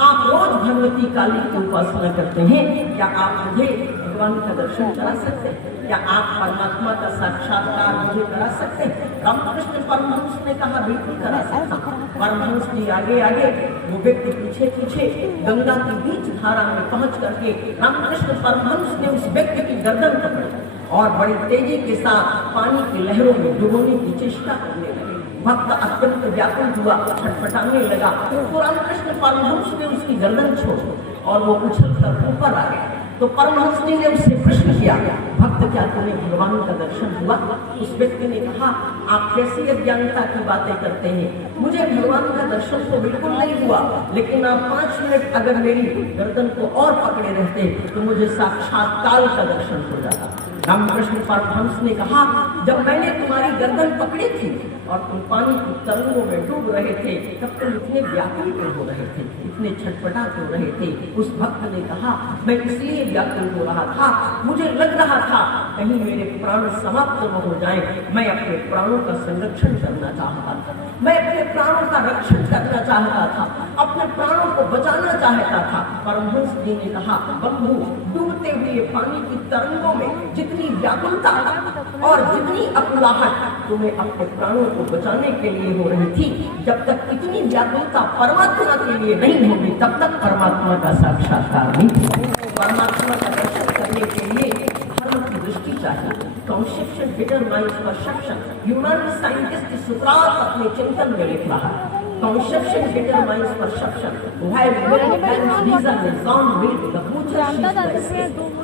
आप रोज भगवती काली की उपासना करते हैं, क्या आप मुझे भगवान का दर्शन करा सकते हैं? क्या आप परमात्मा का साक्षात्कार मुझे करा सकते हैं? रामकृष्ण परमहंस ने कहा, बिल्कुल करा सकता हूं। परमहंस जी आगे आगे, वो व्यक्ति पीछे पीछे गंगा की बीच धारा में पहुंच करके रामकृष्ण परमहंस ने उस व्यक्ति की गर्दन पकड़ी और बड़ी तेजी के साथ पानी की लहरों में डुबोने की चेष्टा करने लगे। भक्त अत्यंत व्याकुल हुआ, छटपटाने लगा, तो रामकृष्ण परमहंस ने उसकी गर्दन छोड़ी और वो उछल कर ऊपर आ गया। तो परमहंस जी ने उससे प्रश्न किया, भक्त क्या तुम्हें भगवान का दर्शन हुआ? उस व्यक्ति ने कहा, आप कैसी अज्ञानता की बातें करते हैं, मुझे भगवान का दर्शन तो बिल्कुल नहीं हुआ, लेकिन आप 5 मिनट अगर मेरी गर्दन को और पकड़े रहते तो मुझे साक्षात काल का दर्शन हो जाता। रामकृष्ण परमहंस ने कहा, जब मैंने तुम्हारी गर्दन पकड़ी थी और तुम पानी की तरंगों में डूब रहे थे, तब तुम इतने व्याकुल क्यों हो रहे थे, इतने छटपटा क्यों रहे थे? उस भक्त ने कहा, मैं इसलिए व्याकुल हो रहा था, मुझे लग रहा था कहीं मेरे प्राण समाप्त न हो जाएं। मैं अपने प्राणों का संरक्षण करना चाहता था, मैं अपने प्राणों का रक्षण करना चाहता था, अपने प्राणों को बचाना चाहता था। परमहंस जी ने कहा, बंधु, डूबते हुए पानी की तरंगों में जितनी व्याकुलता और जितनी अकुलाहट तुम्हें अपने प्राणों को बचाने के लिए हो रही थी, जब तक इतनी व्याकुलता परमात्मा के लिए नहीं होगी, तब तक परमात्मा का साक्षात्कार नहीं। परमात्मा का दर्शन करने के लिए धर्म की दृष्टि चाहिए। Conception determines perception, human scientist सुकरात अपने चिंतन में लिख रहा है। Conception determines perception. While man's reason is gone with the butcher,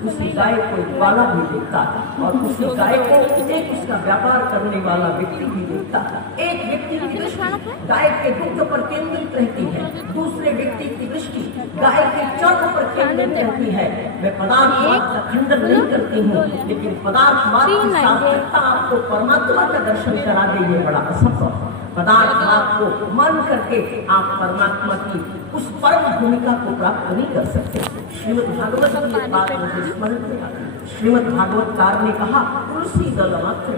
उसी गाय को एक वाला भी देखता है और उसी गाय को एक उसका व्यापार करने वाला व्यक्ति भी देखता है। एक व्यक्ति की दृष्टि गाय के दुग्ध पर केंद्रित रहती है, दूसरे व्यक्ति की दृष्टि गाय के चर्म पर केंद्रित रहती है। मैं पदार्थवाद का खंडन नहीं करती हूँ, लेकिन पदार्थवाद की सार्थकता आपको परमात्मा का दर्शन करा दे, ये बड़ा असंभव है। पदार्थवाद को मान करके आप परमात्मा की उस परम भूमिका को प्राप्त नहीं कर सकते। श्रीमद् भागवत की एक बात मुझे स्मरण में आती है। श्रीमद् भागवतकार ने कहा, तुलसी दल मात्र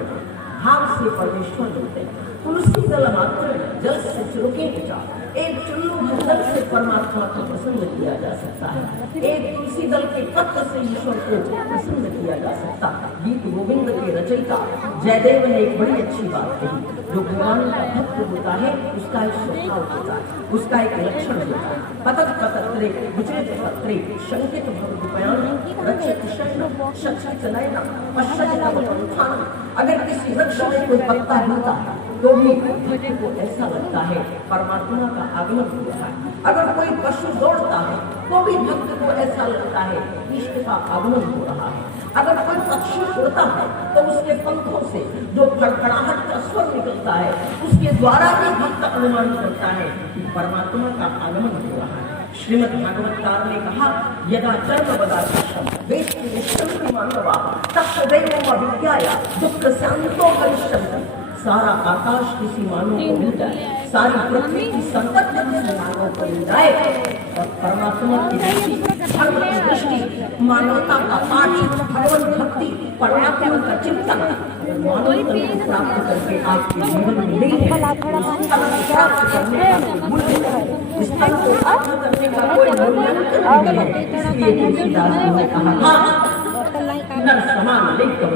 भाव से परमेश्वर मिलते हैं। तुलसी दल मात्र जल से चुरुके विचार, एक चुल्लू भर से परमात्मा को प्रसन्न किया जा सकता है, एक तुलसी दल के पत्र से ईश्वर को प्रसन्न किया जा सकता है। गीत गोविंद के रचयिता जयदेव ने एक बड़ी अच्छी बात कही, जो भगवान का भक्त होता है उसका एक स्वभाव होता है, उसका एक लक्षण होता है। पतत पतत्रे विचलित पत्रे शंकित भवदुपयान रक्षित शैन शक्षित नयना पश्चित पंथान। अगर किसी वृक्ष में कोई पत्ता गिरता है तो भी भक्त को ऐसा लगता है परमात्मा का आगमन हुआ है। अगर कोई पशु दौड़ता है तो भी भक्त को ऐसा लगता है इष्ट का आगमन हो रहा है। अगर कोई पक्षी उड़ता है तो उसके पंखों से जो खड़खड़ाहट का स्वर निकलता है, उसके द्वारा भी भक्त अनुमान करता है कि परमात्मा का आगमन हो रहा है। श्रीमद् भागवतकार ने कहा, यदा कर्म बदाशम वेष्टि निष्ठम मानवा तत्सदैव अविद्याया दुख शांतो करिष्यन्ति। सारा आकाश किसी मानव को मिल जाए, सारी पृथ्वी की संपत्ति किसी मानव को मिल जाए और परमात्मा की दृष्टि, धर्म की दृष्टि, मानवता का पाठ, भगवत भक्ति, परमात्मा का चिंतन मानव को प्राप्त करके आपके जीवन में नहीं है। प्राप्त करने का मूल्य है, इस स्थल को प्राप्त करने का कोई मूल्यांकन नहीं है। इसलिए तुलसीदास जी ने कहा, नर समान लेकर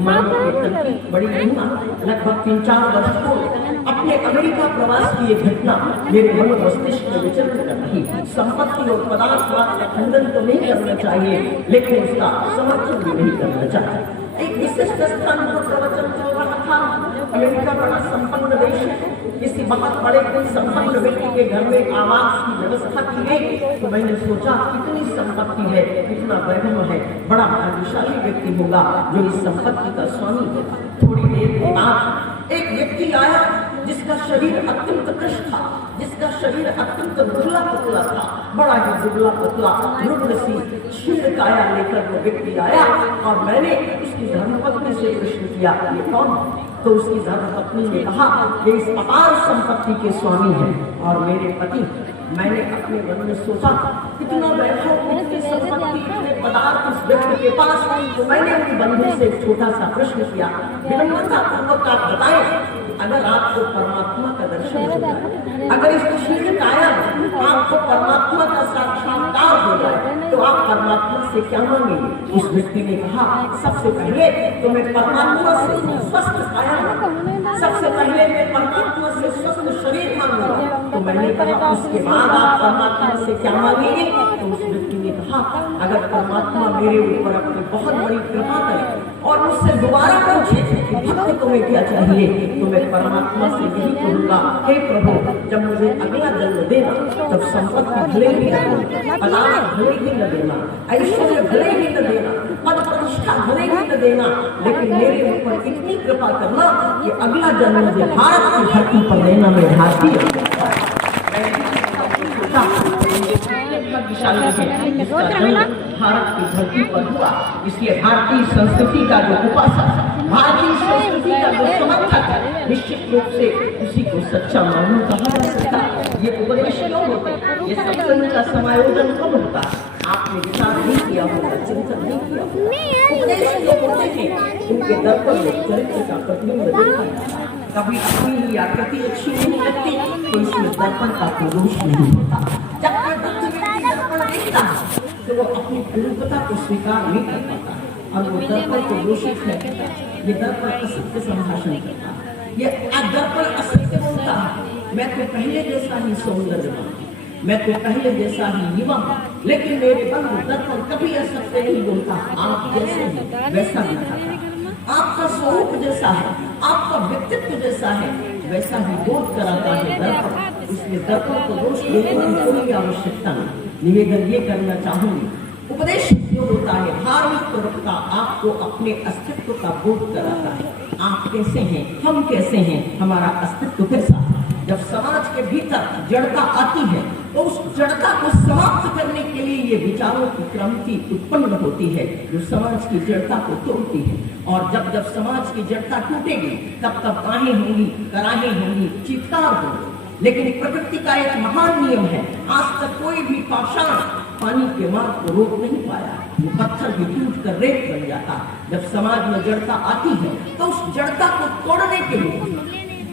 मानव के प्रति बड़ी महिमा। लगभग 3-4 वर्ष पूर्व अपने अमेरिका प्रवास की एक घटना मेरे मन मस्तिष्क में विचरण कर रही। संपत्ति और पदार्थवाद का खंडन तो नहीं करना चाहिए, लेकिन उसका समर्थन भी नहीं करना चाहिए। एक विशिष्ट स्थान पर प्रवचन चल रहा था। अमेरिका बड़ा संपन्न देश है, किसी बहुत बड़े संपन्न व्यक्ति के घर में आवास की व्यवस्था की गई। तो मैंने सोचा, कितनी संपत्ति है, कितना वैभव है, बड़ा भाग्यशाली व्यक्ति होगा जो इस संपत्ति का स्वामी है। थोड़ी देर के बाद एक व्यक्ति आया जिसका शरीर अत्यंत कृश था, जिसका शरीर अत्यंत दुबला पतला था, बड़ा ही दुबला पतला रुग्ण सी क्षीण काया लेकर वो व्यक्ति आया और मैंने उसकी धर्मपत्नी से प्रश्न किया, ये कौन है? तो उसकी धर्मपत्नी ने कहा, ये इस अपार संपत्ति के स्वामी हैं और मेरे पति। मैंने अपने मन में सोचा, कितना वैभव, कितनी संपत्ति, इतने पदार्थ उस व्यक्ति के पास। तो मैंने अपने बंधु से एक छोटा सा प्रश्न किया, विनम्रता पूर्वक आप बताएं, अगर आपको परमात्मा का दर्शन हो जाए, अगर इस क्षीण काया में आपको परमात्मा का साक्षात्कार हो जाए, तो आप परमात्मा से क्या मांगेंगे? उस व्यक्ति ने कहा, सबसे पहले तो मैं परमात्मा से स्वस्थ काया मांगूंगा, सबसे पहले मैं परमात्मा से स्वस्थ शरीर मांगूंगा। तो मैंने कहा, उसके बाद आप परमात्मा से क्या मांगेंगे? तो उस व्यक्ति ने कहा, अगर परमात्मा मेरे ऊपर अपनी बहुत बड़ी कृपा करे और मुझसे दोबारा पूछे कि भक्त तुम्हें क्या चाहिए, तो मैं परमात्मा से यही कहूँगा, हे प्रभु, जब मुझे अगला जन्म देना तब संपत्ति भले ही न देना, पदार्थ भले ही न देना, ऐश्वर्य भले ही न देना, पद प्रतिष्ठा भले ही न देना, लेकिन मेरे ऊपर इतनी कृपा करना कि अगला जन्म मुझे भारत की धरती पर देना। मैं भारतीय शक्तिशाली है, जिसका जन्म भारत की धरती पर हुआ। इसलिए भारतीय संस्कृति का जो उपासक, भारतीय संस्कृति का जो समर्थक है, निश्चित रूप से उसी को सच्चा मानव कहा जा सकता है। ये उपदेश क्यों होते हैं, ये सत्संग का समायोजन कब होता है? आपने विचार नहीं किया होगा, चिंतन नहीं किया होगा। उपदेश जो होते हैं उनके दर्पण में चरित्र का प्रतिबिंब देखा जाता है। कभी अपनी ही आकृति अच्छी नहीं लगती तो इसमें दर्पण का कोई दोष नहीं होता। जब कोई दर्पण देखता है तो वो अपनी पूर्णता को स्वीकार नहीं कर पाता और वो दर्पण को दोषित है। ये दर्पण असत्य संभाषण करता है, ये दर्पण असत्य बोलता है। मैं तो पहले जैसा ही सौंदर्यवान, मैं तो पहले जैसा ही युवा हूँ, लेकिन मेरे बंधु दर्पण कभी असत्य नहीं बोलता। आप जैसे हैं वैसा दिखाता है, आपका स्वरूप जैसा है, आपका व्यक्तित्व जैसा है, वैसा ही बोध कराता है दर्पण। इसलिए दर्पण को दोष देने की कोई आवश्यकता नहीं। निवेदन ये करना चाहूंगी, उपदेश जो होता है धार्मिक प्रवक्ता आपको अपने अस्तित्व का बोध कराता है। आप कैसे हैं, हम कैसे हैं, हमारा अस्तित्व कैसा है। जब समाज के भीतर जड़ता आती है तो उस जड़ता को समाप्त करने के लिए ये विचारों की क्रांति उत्पन्न होती है जो समाज की जड़ता को तोड़ती है। और जब जब समाज की जड़ता टूटेगी तब तब आहें होंगी, कराहें होंगी, चित्कार होंगे। लेकिन प्रकृति का एक महान नियम है, आज तक कोई भी पाषाण पानी के मार्ग को रोक नहीं पाया। वो पत्थर भी टूट कर रेत बन जाता। जब समाज में जड़ता आती है तो उस जड़ता को तोड़ने के लिए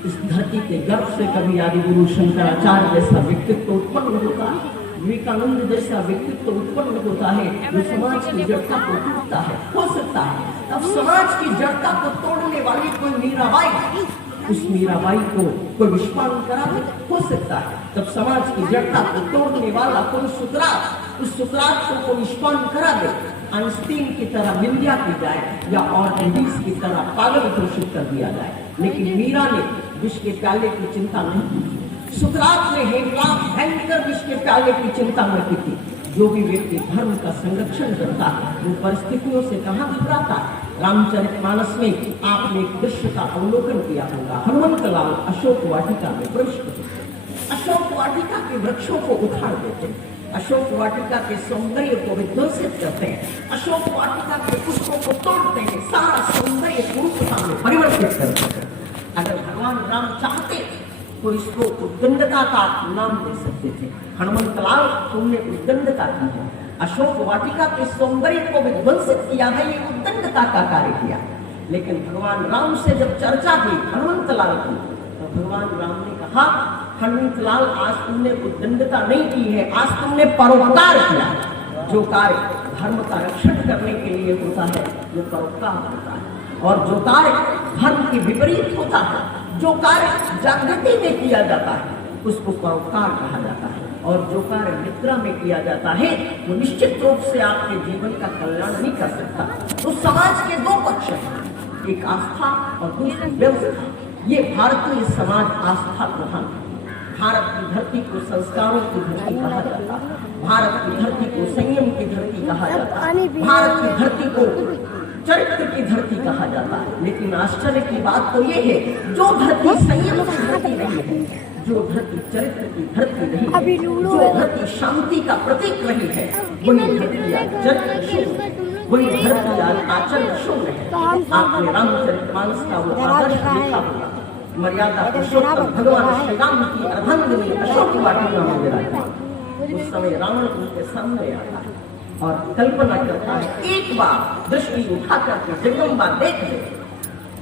इस धरती के गर्भ से कभी आदि गुरु शंकराचार्य जैसा व्यक्तित्व उत्पन्न होता है, विवेकानंद जैसा व्यक्तित्व उत्पन्न होता है जो समाज की जड़ता को टूटता है। हो सकता है तब समाज की जड़ता को तोड़ने वाली कोई मीराबाई, उस मीराबाई को कोई विश्वान करा दे, हो सकता है तब समाज की जड़ता को तोड़ने वाला कोई सुकरात, उस सुकरात को कोई विश्वान करा दे। आइंस्टीन की तरह निंदा की जाए या और की तरह पागल घोषित कर दिया जाए, लेकिन मीरा ने विष के प्याले की चिंता नहीं की। सुकरात ने हेमलाक भयंकर विष के प्याले की चिंता न की थी। जो भी व्यक्ति धर्म का संरक्षण करता है वो परिस्थितियों से कहाँ घबराता है। रामचरितमानस में आपने एक दृश्य का अवलोकन किया होगा। हनुमंतलाल अशोक वाटिका में प्रवेश करते, अशोक वाटिका के वृक्षों को उखाड़ देते, अशोक वाटिका के सौंदर्य को विध्वंसित करते हैं, अशोक वाटिका के पुष्पों को तोड़ते हैं, सारा सौंदर्य पूर्णता में परिवर्तित करते हैं। अगर भगवान राम चाहते तो इसको उद्दंडता का नाम दे सकते थे। हनुमंतलाल तुमने उद्दंडता की है, अशोक वाटिका के सौंदर्य को विध्वंसित किया है, ये उद्दंडता का कार्य किया। लेकिन भगवान राम से जब चर्चा की हनुमंतलाल की तो भगवान राम ने कहा, हनुमंतलाल आज तुमने उद्दंडता नहीं की है, आज तुमने परोपकार किया। जो कार्य धर्म का रक्षण करने के लिए होता है वो परोपकार होता है, और जो कार्य धर्म के विपरीत होता है, जो कार्य जागृति में किया जाता है उसको परोपकार कहा जाता है। और जो कार्य निद्रा में किया जाता है वो निश्चित रूप से आपके जीवन का कल्याण नहीं कर सकता। तो समाज के दो पक्ष हैं, एक आस्था और दूसरी व्यवस्था। ये भारतीय समाज आस्था प्रधान है। भारत की धरती को संस्कारों की धरती कहा जाता है, भारत की धरती को संयम की धरती कहा जाता है, भारत की धरती को चरित्र की धरती कहा जाता है। लेकिन आश्चर्य की बात तो ये है, जो धरती संयम की धरती नहीं है, जो धरती चरित्र की धरती नहीं है, जो धरती शांति का प्रतीक रही है, वही धरती आज चरित्र शून्य, वही धरती आज आचरण शून्य है। आपने रामचरितमानस का वो आदर्श देखा होगा, मर्यादा पुरुषोत्तम भगवान श्री राम की अर्धांगिनी अशोक वाटिका में विराजमान। उस समय रावण उनके सामने आता है और कल्पना करता है, एक बार दृष्टि उठा करके जगदम्बा देख ले,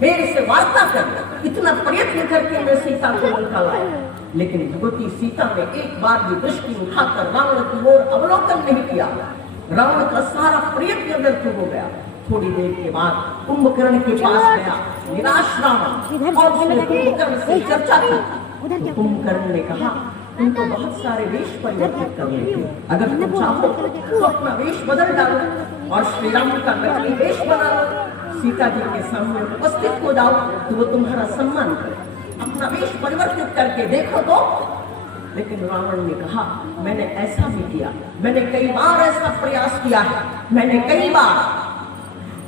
मेरे से वार्ता कर, इतना प्रयत्न करके मैं सीता को लंका लाया। लेकिन भगवती सीता ने एक बार भी दृष्टि उठाकर रावण की ओर अवलोकन नहीं किया। रावण का सारा प्रयत्न व्यर्थ हो गया। थोड़ी देर के बाद कुंभकर्ण के पास गया निराश रावण, और उसने कुंभकर्ण से चर्चा की। तो कुंभकर्ण ने कहा, तुमको बहुत सारे वेश परिवर्तित करने थे, अगर तुम चाहो तो अपना वेश बदल डालो और श्री राम का नकली वेश बना लो, सीता जी के सामने उपस्थित हो जाओ तो वो तुम्हारा सम्मान करे, अपना वेश परिवर्तित करके देखो तो। लेकिन रावण ने कहा, मैंने ऐसा भी किया, मैंने कई बार ऐसा प्रयास किया है, मैंने कई बार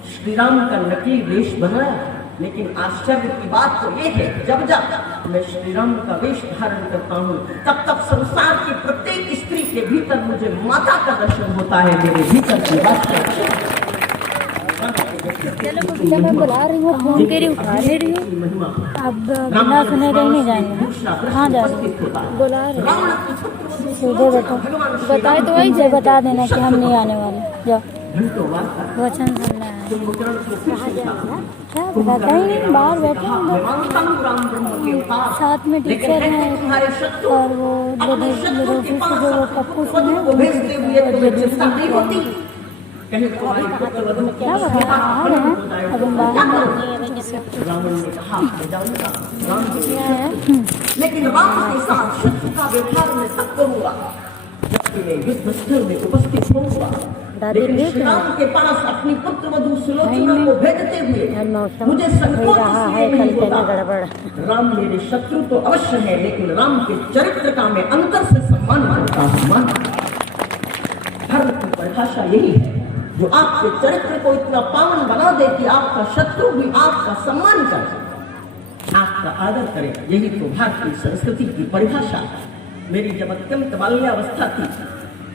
श्री राम का नकली वेश बनाया, लेकिन आश्चर्य की बात तो ये है, जब जब मैं श्री राम का वेश धारण करता हूँ तब तब संसार की प्रत्येक स्त्री के भीतर मुझे माता का दर्शन होता है। मेरे भीतर की बात मैं बुला रही हूँ, फोन के लिए उठा ले रही हूँ। अब बिना सुने रहने जाएंगे। हाँ जा बुला रही हूँ, सीधे बैठो। बताए तो वही से बता देना कि हम नहीं आने वाले। जाओ वचन सुनने आए। क्या बताता ही नहीं, बाहर बैठे हैं साथ में टीचर हैं और वो मेरे ऑफिस से जो वो पप्पू सिंह है वो क्या बता बाहर हैं। अब हम बाहर लेकिन राम के साथ शत्रु का व्यवहार में तब करूंगा जबकि मैं युद्ध स्थल में उपस्थित होऊंगा। लेकिन श्री राम के पास अपनी पुत्र वधू सुलोचना को भेजते हुए मुझे संकोच इसलिए नहीं होता। राम मेरे शत्रु तो अवश्य है, लेकिन राम के चरित्र का मैं अंतर से सम्मान मानता हूँ। धर्म की परिभाषा यही है जो आपके चरित्र को इतना पावन बना दे कि आपका शत्रु भी आपका सम्मान करे, आपका आदर करे। यही तो भारतीय संस्कृति की परिभाषा है। मेरी जब अत्यंत बाल्यावस्था थी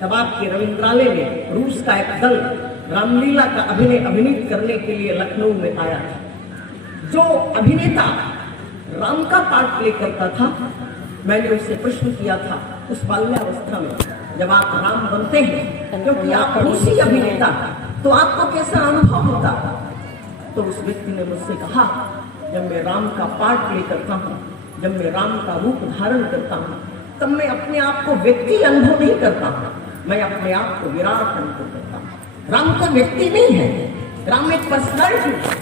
तब आपके रविंद्रालय में रूस का एक दल रामलीला का अभिनीत करने के लिए लखनऊ में आया था। जो अभिनेता राम का पार्ट प्ले करता था, मैंने उससे प्रश्न किया था उस बाल्यावस्था में, जब आप राम बनते हैं क्योंकि आप रूसी अभिनेता तो आपको कैसा अनुभव होता? तो उस व्यक्ति ने मुझसे कहा, जब मैं राम का पार्ट प्ले करता हूँ, जब मैं राम का रूप धारण करता हूँ, तब मैं अपने आप को व्यक्ति अनुभव नहीं करता हूँ, मैं अपने आप को विराट अनुभव करता हूँ। राम तो व्यक्ति नहीं है, राम एक पर्सनालिटी है,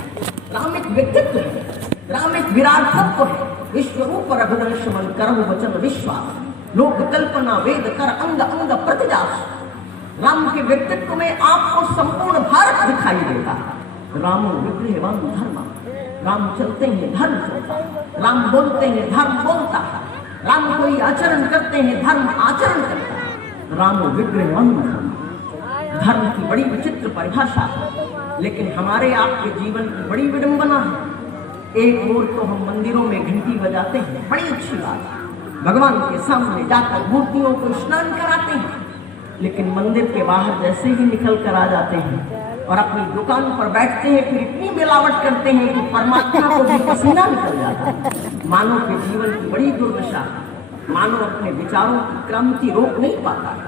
राम एक व्यक्तित्व है, राम एक विराटत्व है। विश्वरूप रघुवंश मन करम वचन विश्वास लोक कल्पना वेद कर अंग अंग प्रतिजास। राम के व्यक्तित्व में आपको संपूर्ण भारत दिखाई देगा। राम विग्रहवान धर्म, राम चलते हैं धर्म चलता, राम बोलते हैं धर्म बोलता है, राम कोई आचरण करते हैं धर्म आचरण करता है। राम विग्रहवान धर्म, धर्म की बड़ी विचित्र परिभाषा है, लेकिन हमारे आपके जीवन की बड़ी विडंबना है। एक ओर तो हम मंदिरों में घंटी बजाते हैं, बड़ी अच्छी बात है, भगवान के सामने जाकर मूर्तियों को स्नान कराते हैं, लेकिन मंदिर के बाहर जैसे ही निकल कर आ जाते हैं और अपनी दुकान पर बैठते हैं, फिर इतनी मिलावट करते हैं कि परमात्मा को भी पसीना निकल जाता है। मानव के जीवन की बड़ी दुर्दशा है। मानव अपने विचारों की क्रांति रोक नहीं पाता है।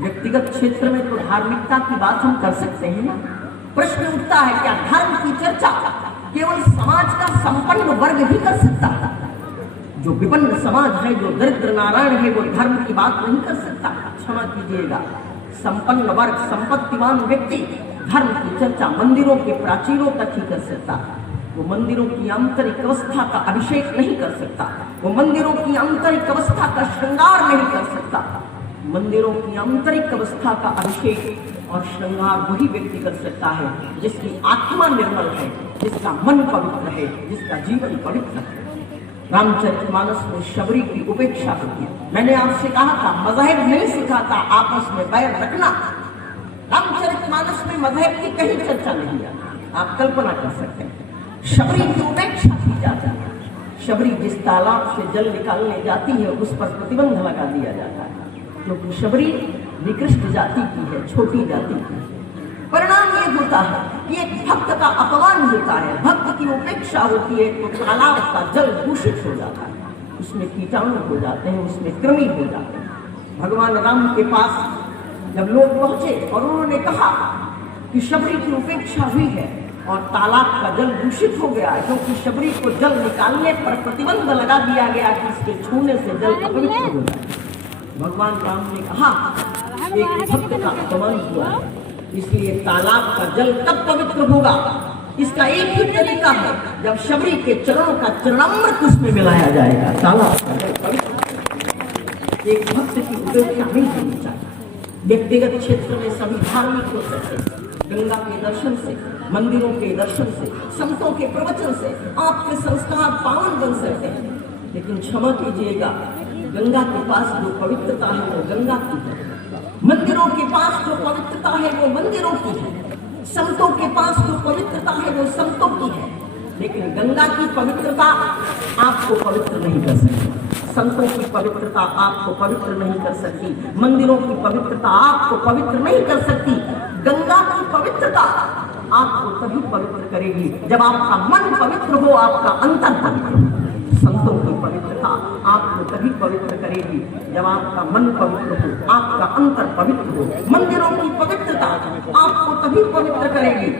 व्यक्तिगत क्षेत्र में तो धार्मिकता की बात हम कर सकते हैं ना। प्रश्न उठता है, क्या धर्म की चर्चा केवल समाज का संपन्न वर्ग ही कर सकता है? जो विपन्न समाज है, जो दरिद्र नारायण है, वो धर्म की बात नहीं कर सकता। क्षमा कीजिएगा, संपन्न वर्ग, संपत्तिवान व्यक्ति धर्म की चर्चा मंदिरों के प्राचीरों तक ही कर सकता है। वो मंदिरों की आंतरिक अवस्था का अभिषेक नहीं कर सकता, वो मंदिरों की आंतरिक अवस्था का श्रृंगार नहीं कर सकता। मंदिरों की आंतरिक अवस्था का अभिषेक और श्रृंगार वही व्यक्ति कर सकता है जिसकी आत्मा निर्मल है, जिसका मन पवित्र है, जिसका जीवन पवित्र है। रामचरितमानस में शबरी की उपेक्षा होती है। मैंने आपसे कहा था, मजहब नहीं सिखाता आपस में बैर रखना। रामचरितमानस में मजहब की कहीं चर्चा नहीं है। आप कल्पना कर सकते हैं, शबरी की उपेक्षा की जाती है। शबरी जिस तालाब से जल निकालने जाती है उस पर प्रतिबंध लगा दिया जाता है, क्योंकि शबरी निकृष्ट जाति की है, छोटी जाति की है। परिणाम ये होता है कि एक भक्त का अपमान होता है, भक्त की उपेक्षा होती है, तो तालाब का जल दूषित हो जाता है, उसमें कीटाणु हो जाते हैं, उसमें कृमि हो जाते हैं। भगवान राम के पास जब लोग पहुंचे और उन्होंने कहा कि शबरी की उपेक्षा हुई है और तालाब का जल दूषित हो गया है, क्योंकि शबरी को जल निकालने पर प्रतिबंध लगा दिया गया कि इसके छूने से जल अपवित्र हो जाए। भगवान राम ने कहा, एक भक्त का अपमान हुआ है, इसलिए तालाब का जल तब पवित्र होगा, इसका एक ही तरीका है, जब शबरी के चरणों का चरणामृत उसमें मिलाया जाएगा, तालाब का जल पवित्र। एक भक्त की उपेक्षा नहीं होनी चाहिए। व्यक्तिगत क्षेत्र में सभी धार्मिक हो सकते हैं, गंगा के दर्शन से, मंदिरों के दर्शन से, संतों के प्रवचन से आपके संस्कार पावन बन सकते हैं। लेकिन क्षमा कीजिएगा, गंगा के पास जो पवित्रता है वो गंगा की है, मंदिरों के पास जो पवित्रता है वो मंदिरों की है, संतों के पास जो पवित्रता है वो संतों की है। लेकिन गंगा की पवित्रता आपको पवित्र नहीं कर सकती, संतों की पवित्रता आपको पवित्र नहीं कर सकती, मंदिरों की पवित्रता आपको पवित्र नहीं कर सकती। गंगा की पवित्रता आपको तभी पवित्र करेगी जब आपका मन पवित्र हो, आपका अंतर पवित्र हो। संतों की पवित्रता आपको तभी पवित्र करेगी जब आपका मन पवित्र हो, आपका अंतर पवित्र हो। मंदिरों की पवित्रता आपको तभी पवित्र करेगी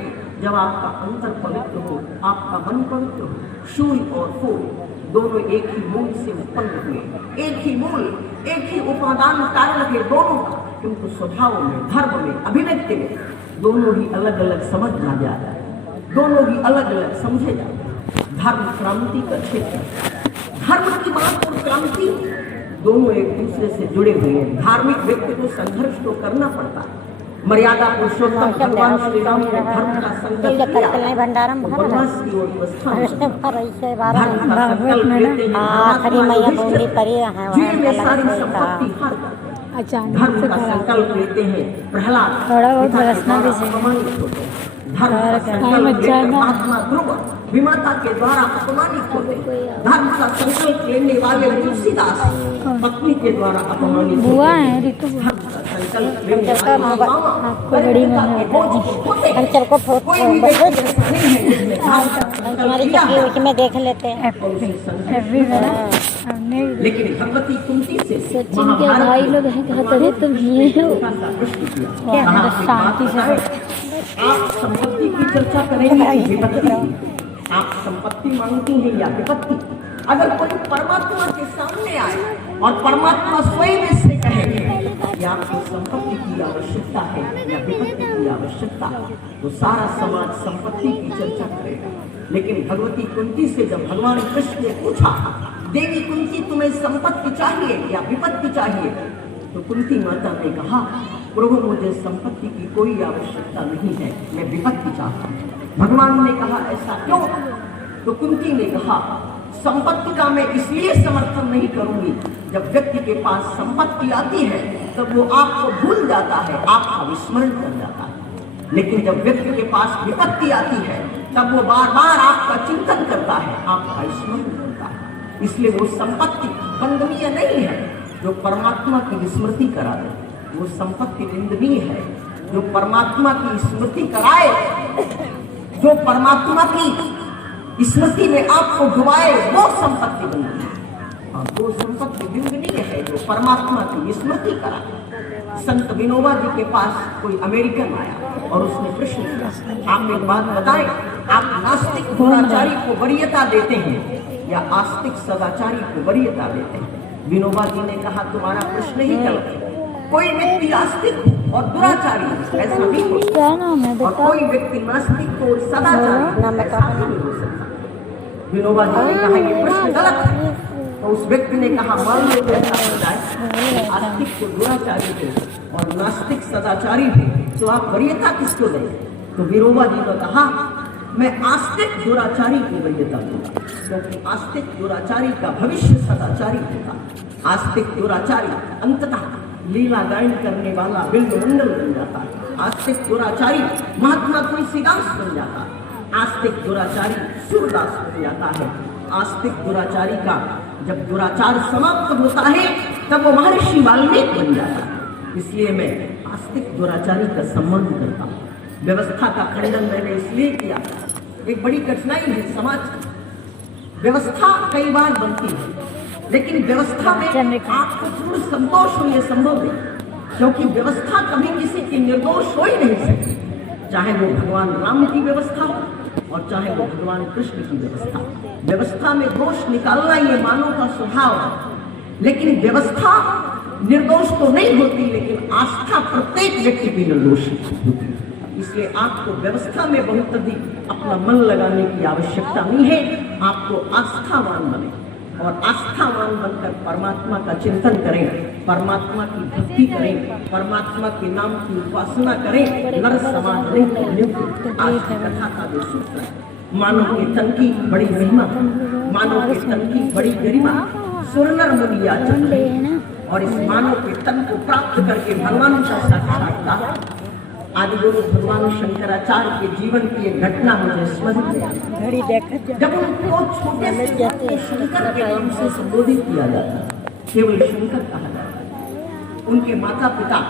जब आपका अंतर पवित्र हो, आपका मन पवित्र हो। शूल और फूल दोनों एक ही मूल से उत्पन्न हुए, एक ही मूल, एक ही उपादान कारण के दोनों का, किंतु स्वभाव में, धर्म में, अभिव्यक्ति में दोनों ही अलग अलग समझ ना जाता है, दोनों ही अलग अलग समझे जाते हैं। धर्म क्रांति का क्षेत्र, धर्म की बात और क्रांति दोनों एक दूसरे से जुड़े हुए हैं। धार्मिक व्यक्ति को संघर्ष तो करना पड़ता है। मर्यादा पुरुषोत्तम भगवान श्री राम ने धर्म का संकल्प लिया, भंडारम वनवास की ओर प्रस्थान किया। से धर्म का संकल्प लेते हैं आखिरी मैया बोली परी है जेल में सारी संपत्ति हार जाती है। धर्म का संकल्प लेते हैं प्रहलाद, थोड़ा बहुत पिता के बरसना भी द्वारा चाहिए। अपमानित होते हैं। धर्म का संकल्प लेकर महात्मा ध्रुव विमाता के द्वारा अपमानित होते हैं। धर्म का संकल्प लेने वाले तुलसीदास पत्नी के द्वारा अपमानित बुआ होते है हैं। ऋतु धर्म का संकल्प लेने वाले मामा बड़ी पिता के बोझ को ढोते हैं। अंचल को फोट कोई भी व्यक्ति ऐसा नहीं है जिसने धर्म का संकल्प हमारी लिया चक्की है उसमें देख लेते हैं। और उसे संकल्प हमने लेकिन भगवती कुंती से सचिन के भाई लोग हैं कहते हैं तुम ये हो क्या शांति से आप संपत्ति की चर्चा करेंगे कि विपत्ति? आप संपत्ति मांगती हैं या विपत्ति? अगर कोई परमात्मा के सामने आए और परमात्मा स्वयं इससे कहेंगे कि आपको संपत्ति की आवश्यकता है या विपत्ति की आवश्यकता है, तो सारा समाज संपत्ति की चर्चा करेगा। लेकिन भगवती कुंती से जब भगवान कृष्ण ने पूछा, देवी कुंती तुम्हें संपत्ति चाहिए या विपत्ति चाहिए, तो कुंती माता ने कहा, प्रभु मुझे संपत्ति की कोई आवश्यकता नहीं है, मैं विपत्ति चाहता हूँ। भगवान ने कहा ऐसा क्यों? तो कुंती ने कहा संपत्ति का मैं इसलिए समर्थन नहीं करूंगी, जब व्यक्ति के पास संपत्ति आती है तब वो आपको भूल जाता है, आपका विस्मरण कर जाता है। लेकिन जब व्यक्ति के पास विपत्ति आती है तब वो बार बार आपका चिंतन करता है, आपका स्मरण करता है। इसलिए वो संपत्ति वंदनीय नहीं है जो परमात्मा की स्मृति करा दे, वो संपत्ति निंदनीय है जो परमात्मा की स्मृति कराए, जो परमात्मा की स्मृति में आपको डुबाए, वो संपत्ति वंदनीय है। और वो संपत्ति निंदनीय है जो परमात्मा की स्मृति कराए। संत विनोबा जी के पास कोई अमेरिकन आया और उसने प्रश्न किया, आप एक बात बताएं, आप नास्तिक दुराचारी को वरीयता देते हैं या आस्तिक सदाचारी को वरीयता देते हैं? विनोबा जी ने कहा तुम्हारा प्रश्न ही गलत है। कोई व्यक्ति आस्तिक और दुराचारी ऐसा नहीं हो सकता, और कोई व्यक्ति नास्तिक और सदाचारी ऐसा नहीं हो सकता। विनोबा जी ने कहा ये प्रश्न गलत है। तो उस व्यक्ति ने कहा मान लो ऐसा हो जाए, आस्तिक को दुराचारी हो और नास्तिक सदाचारी हो, तो आप वरीयता किसको दें? तो विनोबा जी ने कहा मैं आस्तिक दुराचारी को वरीयता दूंगा, क्योंकि आस्तिक दुराचारी का भविष्य सदाचारी होगा। आस्तिक दुराचारी अंततः लीला गायन करने वाला बिल्व मंडल बन जाता है। आस्तिक दुराचारी महात्मा तुलसीदास बन जाता है। आस्तिक दुराचारी सूरदास बन जाता है। आस्तिक दुराचारी का जब दुराचार समाप्त होता है तब वो महर्षि वाल्मीकि बन जाता है। इसलिए मैं आस्तिक दुराचारी का सम्मान करता हूँ। व्यवस्था का खंडन मैंने इसलिए किया, एक बड़ी कठिनाई है समाज की। व्यवस्था कई बार बनती है, लेकिन व्यवस्था में आपको पूर्ण संतोष हो ये संभव नहीं, क्योंकि व्यवस्था कभी किसी की निर्दोष हो ही नहीं सकती। चाहे वो भगवान राम की व्यवस्था हो और चाहे वो भगवान कृष्ण की व्यवस्था। व्यवस्था में दोष निकालना ये मानव का स्वभाव है, लेकिन व्यवस्था निर्दोष तो नहीं होती, लेकिन आस्था प्रत्येक व्यक्ति की निर्दोष होती है। इसलिए आपको व्यवस्था में बहुत अधिक अपना मन लगाने की आवश्यकता नहीं है। आपको आस्थावान बने और आस्थावान बनकर परमात्मा का चिंतन करें, परमात्मा की भक्ति करें, परमात्मा के नाम की उपासना करें। नर समाज नित्य आज की कथा का जो सूत्र है, मानव के तन की बड़ी महिमा, मानव के तन की बड़ी गरिमा, सुरनर मुनि याचक है। और इस मानव के तन को प्राप्त करके भगवान का साक्षात्कार आदि गुरु भगवान शंकराचार्य के जीवन की एक घटना मुझे स्मरण है। जब उनको छोटे से शंकर के नाम से संबोधित किया जाता, केवल शंकर कहा जाता। उनके माता पिता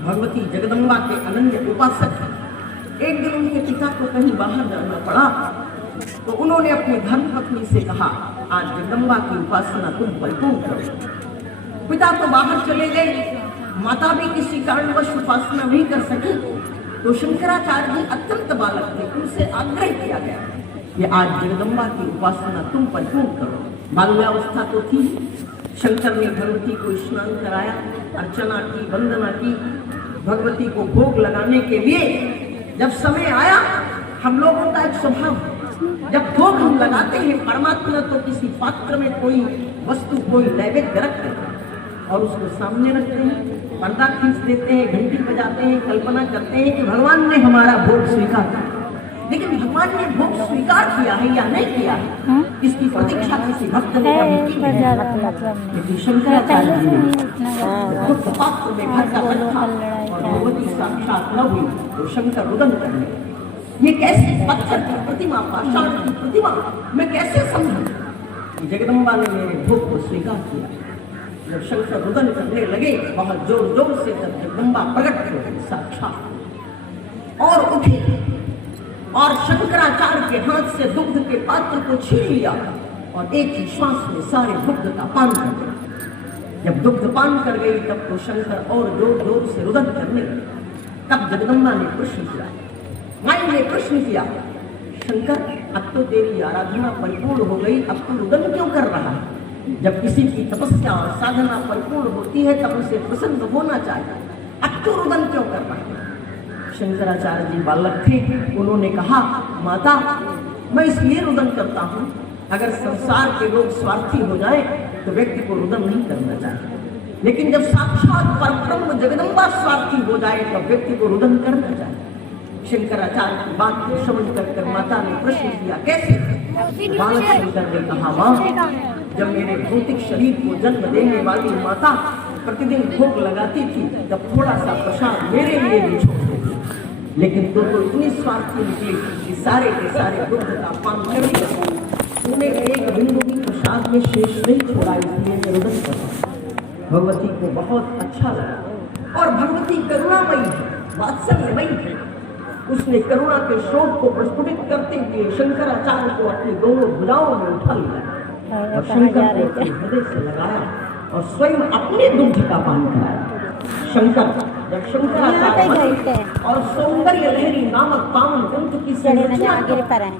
भगवती जगदम्बा के अनन्य उपासक हैं। एक दिन उनके पिता को कहीं बाहर जाना पड़ा, तो उन्होंने अपनी धर्मपत्नी से कहा, आज जगदम्बा की उपासना तुम परिपूर्ण करो। पिता तो बाहर चले गए, माता भी किसी कारणवश उपासना नहीं कर सकी, तो शंकराचार्य जी अत्यंत बालक थे, उनसे आग्रह किया गया कि आज जगदम्बा की उपासना तुम परिपूर्ण करो। बाल्यावस्था तो थी, शंकर ने भगवती को स्नान कराया, अर्चना की, वंदना की, भगवती को भोग लगाने के लिए जब समय आया, हम लोगों का एक स्वभाव, जब भोग हम लगाते हैं परमात्मा तो किसी पात्र में कोई वस्तु, कोई नैवेद्य रखते हैं और उसको सामने रखते हैं, पर्दा खींच देते हैं, घंटी बजाते हैं, कल्पना करते हैं कि भगवान ने हमारा भोग स्वीकार किया। लेकिन भगवान ने भोग स्वीकार किया है या नहीं किया है, इसकी प्रतीक्षा किसी भक्त ने कभी की नहीं। लेकिन शंकराचार्य जी ने पात्र में भर कर रखा और भगवती साक्षात न हुई तो शंकर रुदन करने, ये कैसे पत्थर की प्रतिमा, पाषाण की प्रतिमा मैं कैसे समझूं? जगदम्बा ने मेरे भोग को स्वीकार किया। जब शंकर रुदन करने लगे, बहुत जोर जोर से जब जगदम्बा प्रकट हो साक्षात और उठी और शंकराचार्य के हाथ से दुग्ध के पात्र को छीन लिया और एक ही श्वास में सारे दुग्ध का पान कर गए। जब दुग्ध पान कर गई तब तो शंकर और जोर जोर से रुदन करने लगे। तब जगदम्बा ने प्रश्न किया, माई ने प्रश्न किया, शंकर अब तो तेरी आराधना परिपूर्ण हो गई, अब तू रुदन क्यों कर रहा है? जब किसी की तपस्या और साधना परिपूर्ण होती है तब उसे प्रसन्न होना चाहिए, अब तो रुदन क्यों कर रहा है? शंकराचार्य जी बालक थे, उन्होंने कहा, माता मैं इसलिए रुदन करता हूँ, अगर संसार के लोग स्वार्थी हो जाए तो व्यक्ति को रुदन नहीं करना चाहिए, लेकिन जब साक्षात परब्रह्म जगदम्बा स्वार्थी हो जाए तब व्यक्ति को रुदन करना चाहिए। शंकराचार्य की बात को श्रवण कर माता ने प्रश्न किया, कैसे? बालक शंकर ने कहा, मां जब मेरे भौतिक शरीर को जन्म देने वाली माता प्रतिदिन भोग लगाती थी तब थोड़ा सा प्रसाद मेरे लिए भी छोड़ देती, लेकिन तो इतनी स्वार्थी निकली कि सारे के सारे दुग्ध का पान कर लिया, तूने एक बिंदु भी प्रसाद में शेष नहीं छोड़ा, इसलिए मैं रुदन करा। भगवती को बहुत अच्छा लगा और भगवती करुणामयी है, वात्सल्यमयी है। उसने करुणा के स्रोत को प्रस्फुटित करते हुए शंकराचार्य को अपनी दोनों भुजाओं में उठा लिया और शंकर को अपने हृदय से लगाया और स्वयं अपने दुग्ध का पान कराया। शंकर जब शंकराचार्य और सौंदर्य लहरी नामक पावन ग्रंथ की संरचना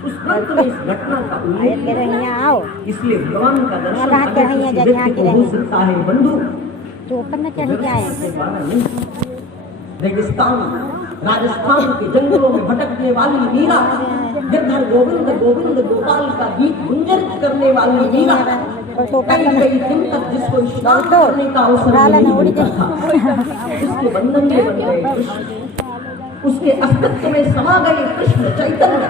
उस ग्रंथ में इस घटना का उल्लेख किया, इसलिए भगवान का दर्शन करने से व्यक्ति को हो सकता है बंधु रेगिस्तान राजस्थान के जंगलों में भटकने वाली मीरा, गिरधर गोविंद गोविंद गोपाल का गीत गुंजरित करने वाली मीरा, कई दिन तक जिसको स्नान करने का अवसर नहीं मिलता था, उसके बंधन में बन गए कृष्ण, उसके अस्तित्व में समा गए कृष्ण चैतन्य,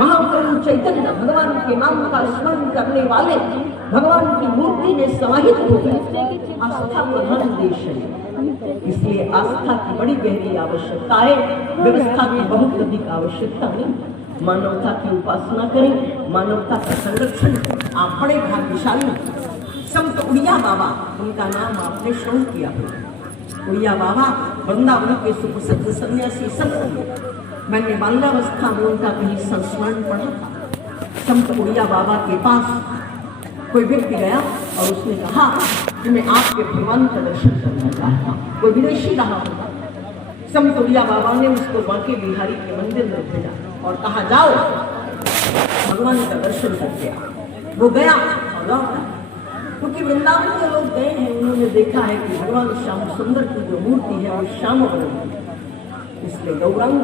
महाप्रभु चैतन्य भगवान के नाम का स्मरण करने वाले भगवान की मूर्ति में समाहित हो गए। आस्था प्रधान देश है, इसलिए आस्था की बड़ी गहरी आवश्यकता है, व्यवस्था की बहुत अधिक आवश्यकता नहीं। मानवता की उपासना करें, मानवता का संरक्षण करें। आप बड़े भाग्यशाली। संत उड़िया बाबा, उनका नाम आपने श्रवण किया होगा। उड़िया बाबा वृंदावन के सुप्रसिद्ध सन्यासी संत, मैंने बाल्यावस्था में उनका कहीं संस्मरण पढ़ा था। संत उड़िया बाबा के पास कोई व्यक्ति गया और उसने कहा कि मैं आपके भगवान का दर्शन करना चाहता हूँ। कोई विदेशी रहा होगा। संत उड़िया बाबा ने उसको बांके बिहारी के मंदिर में भेजा और कहा, जाओ भगवान का दर्शन करके आओ। वो गया और लौटा, क्योंकि वृंदावन के लोग गए हैं, उन्होंने देखा है कि भगवान श्याम सुंदर की जो मूर्ति है वो श्याम वर्ण है, इसलिए गौरांग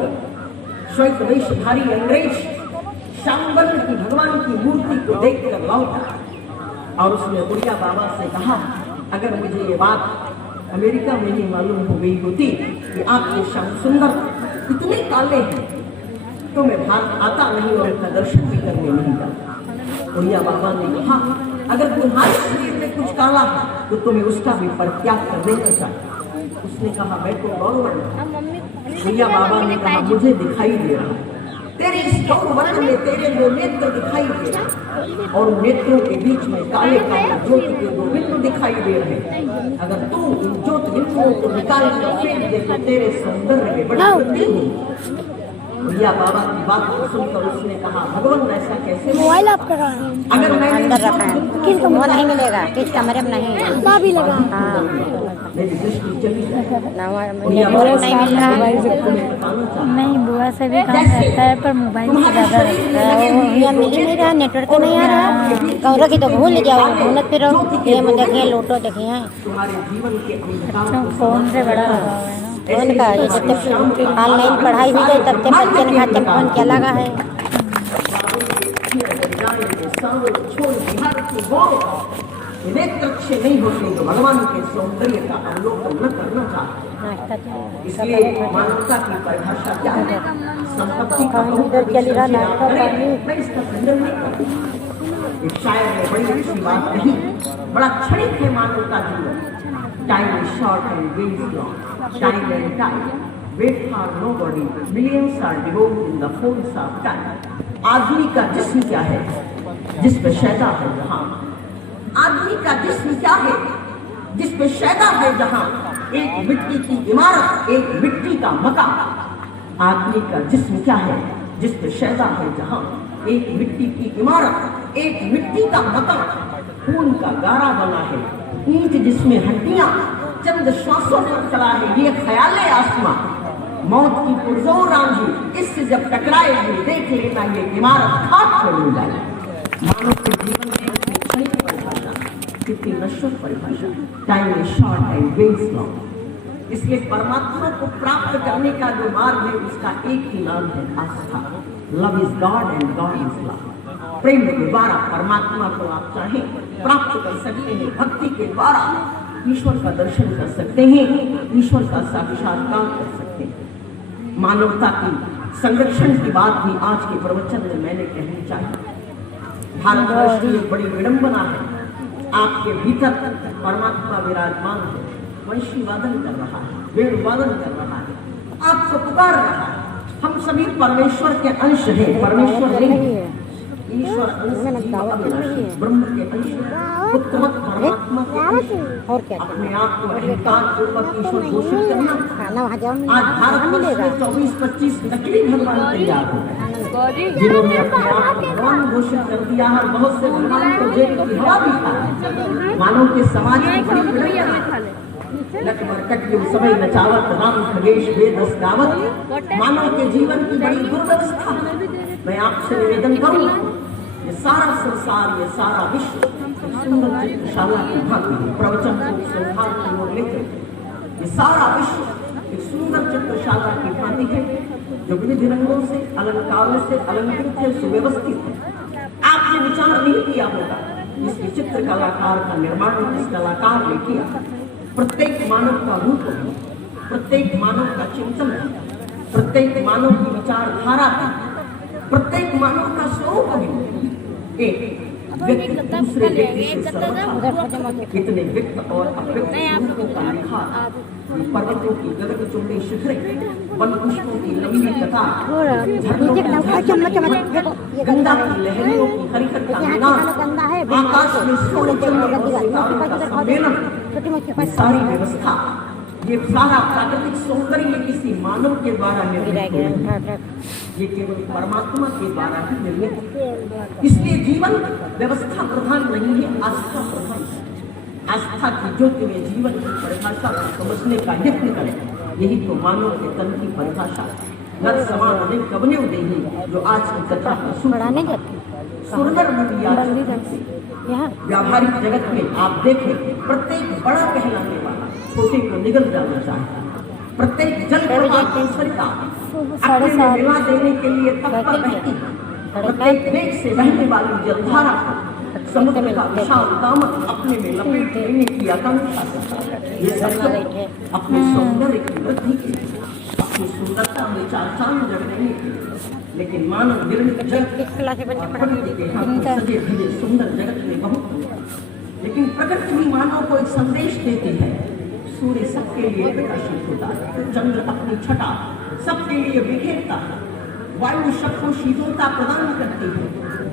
श्वेत वेशधारी अंग्रेज श्याम वर्ण की भगवान की मूर्ति को देखकर लौटा और उसने उड़िया बाबा से कहा, अगर मुझे ये बात अमेरिका में ही मालूम हो गई होती कि आपके श्याम सुंदर इतने काले हैं तो मैं भारत आता नहीं और उनका दर्शन भी करने नहीं जाता। उड़िया बाबा ने कहा, अगर तुम्हारे शरीर में कुछ काला है तो तुम्हें उसका भी परित्याग कर देना चाहिए। उसने कहा, मैं तो गौरव भैया बाबा ने कहा मुझे दिखाई दे रहा है, तेरे इस गौरवर्ण में तेरे दो नेत्र दिखाई दे रहे हैं और नेत्रों के बीच में काले काले ज्योति के दो बिंदु दिखाई दे रहे हैं। अगर तू इन ज्योति बिंदुओं को निकाल कर फेंक दे तो तेरे सौंदर्य में बड़ी वृद्धि होगी। भैया बाबा की बात को सुनकर उसने कहा भगवान ऐसा कैसे, मोबाइल आप कर रहा है अगर मैंने अंदर रखा है, किस वो नहीं मिलेगा, किस कमरे में नहीं है। का भी लगा हाँ मेरी दृष्टि चली जाए। ना वो नहीं मिल रहा है। नहीं बुआ से भी काम रहता है पर मोबाइल से ज़्यादा रहता है। यहाँ मिल ही नहीं रहा, नेटवर्क नहीं आ रहा। कमरा की तो भूल जाओ, घूमत फिरो ये में देखिए लोटो देखिए तुम्हारे जीवन के अंधकार अच्छा, फोन से बड़ा लगा हुआ है ना। फोन का ये जब तक ऑनलाइन पढ़ाई हो जाए तब तक बच्चे ने खाते फोन क्या लगा है। नेत्रक्षे नहीं होते तो भगवान के सौंदर्य का अवलोकन न करना चाहते। इसलिए मानवता की परिभाषा क्या है? संपत्ति का मैं इसका खंडन नहीं करता। शायद में बड़ी अच्छी बात नहीं, बड़ा क्षणिक है मानवता जीवन। Time is short and way is long, time and time wait for nobody, millions are devoted in the force of time. आदमी का जिस्म क्या है जिस पे शैदा है जहां, आदमी का जिस्म क्या है जिस पे शैदा है जहां, एक मिट्टी की इमारत एक मिट्टी का मकान। आदमी का जिस्म क्या है जिस पे शैदा है जहां, एक मिट्टी की इमारत एक मिट्टी का मकान। खून का गारा बना है, ईंट जिसमें हड्डियां, चंद श्वासों पर चला है ये ख्याले आसमां। मौत की पुरजोर आंधी इससे जब टकराएगी देख लेना ये इमारत खाक में मिल जाएगी। मानव के जीवन में कितनी क्षणिक परिभाषा, कितनी नश्वर परिभाषा। Time is short and way is long. इसलिए परमात्मा को प्राप्त करने का जो मार्ग है उसका एक ही नाम है आस्था। Love is God and God is love. प्रेम के द्वारा परमात्मा को आप चाहें प्राप्त कर सकते हैं, भक्ति के द्वारा ईश्वर का दर्शन कर सकते हैं, ईश्वर का साक्षात्कार कर सकते हैं। मानवता की संरक्षण की बात भी आज के प्रवचन में मैंने कहनी चाहिए। भारतवर्ष की एक बड़ी विडंबना है, आपके भीतर परमात्मा विराजमान है, वंशी वादन कर रहा है, वेणु वादन कर रहा है, आपको पुकार रहा है। हम सभी परमेश्वर के अंश हैं, परमेश्वर नहीं है, ईश्वर ब्रह्म के अंश, उत्तमत परमात्मा के अंश। और क्या अपने आप को अहंकार पूर्वक ईश्वर घोषित करना। खाना वहाँ जाओ आज भारत में 24-25 नकली भगवान तैयार हो गए, जिन्होंने अपने आप को भगवान घोषित कर दिया है। बहुत से भगवान को जेल की हवा भी खा, मानव के समाज में बड़ी विडंबना। समय नचावत राम खगेश वेदस गावत, मानव के जीवन की बड़ी दुर्व्यवस्था। मैं आपसे निवेदन करूं, ये सारा संसार, ये सारा विश्व सुंदर चित्रशाला की भांति प्रवचन को सौभाग्य की ओर लेकर, ये सारा विश्व एक सुंदर चित्रशाला की भांति है जो विविध रंगों से, अलंकारों से अलंकृत है, सुव्यवस्थित है। आपने विचार नहीं किया होगा इस विचित्र कलाकार का निर्माण इस कलाकार ने किया। प्रत्येक मानव का रूप है, प्रत्येक मानव का चिंतन है, प्रत्येक मानव की विचारधारा है, प्रत्येक मानव का स्वरूप है। एक व्यक्ति दूसरे व्यक्ति से सर्वथा कितने व्यक्त और अव्यक्त स्वरूपों का निखार, पर्वतों की गगन चुंबी शिखरें, वन पुष्पों की लंबी कतार, झरनों गंगा की लहरों की हरिहर का मीनार, आकाश में सूर्य चंद्र और सितारों का सम्मेलन, सारी व्यवस्था, ये सारा प्राकृतिक सौंदर्य किसी मानव के द्वारा निर्मित है, ये केवल परमात्मा के द्वारा ही निर्मित है। इसलिए जीवन व्यवस्था प्रधान नहीं है, आस्था प्रधान है। आस्था की ज्योति में जीवन की परिभाषा को समझने का यत्न करें, यही तो मानव के तन की परिभाषा है। नर समान अनेक कवने उदेही, जो आज की कथा में पढ़ाने जाती सुंदर व्यावहारिक जगत में आप देखें, प्रत्येक बड़ा कहलाने वाला छोटे को निगल जाना चाहता है। प्रत्येक जल प्रवाह की सरिता अपने में मिला देने के लिए तत्पर रहती है। प्रत्येक वेग से बहने वाली जलधारा समुद्र का विशाल दामन अपने में लपेट लेने की आकांक्षा करता है। ये सब अपने सौंदर्य की वृद्धि के लिए, अपनी सुंदरता में चार चांद जगने के लिए। लेकिन मानव निर्मित जगत सजे धीरे सुंदर जगत में बहुत, लेकिन प्रकृति भी मानव को एक संदेश देती है। सूर्य सबके लिए प्रकाशित होता है, चंद्र अपनी छटा सबके लिए बिखेरता है, वायु सबको शीतलता प्रदान करती है,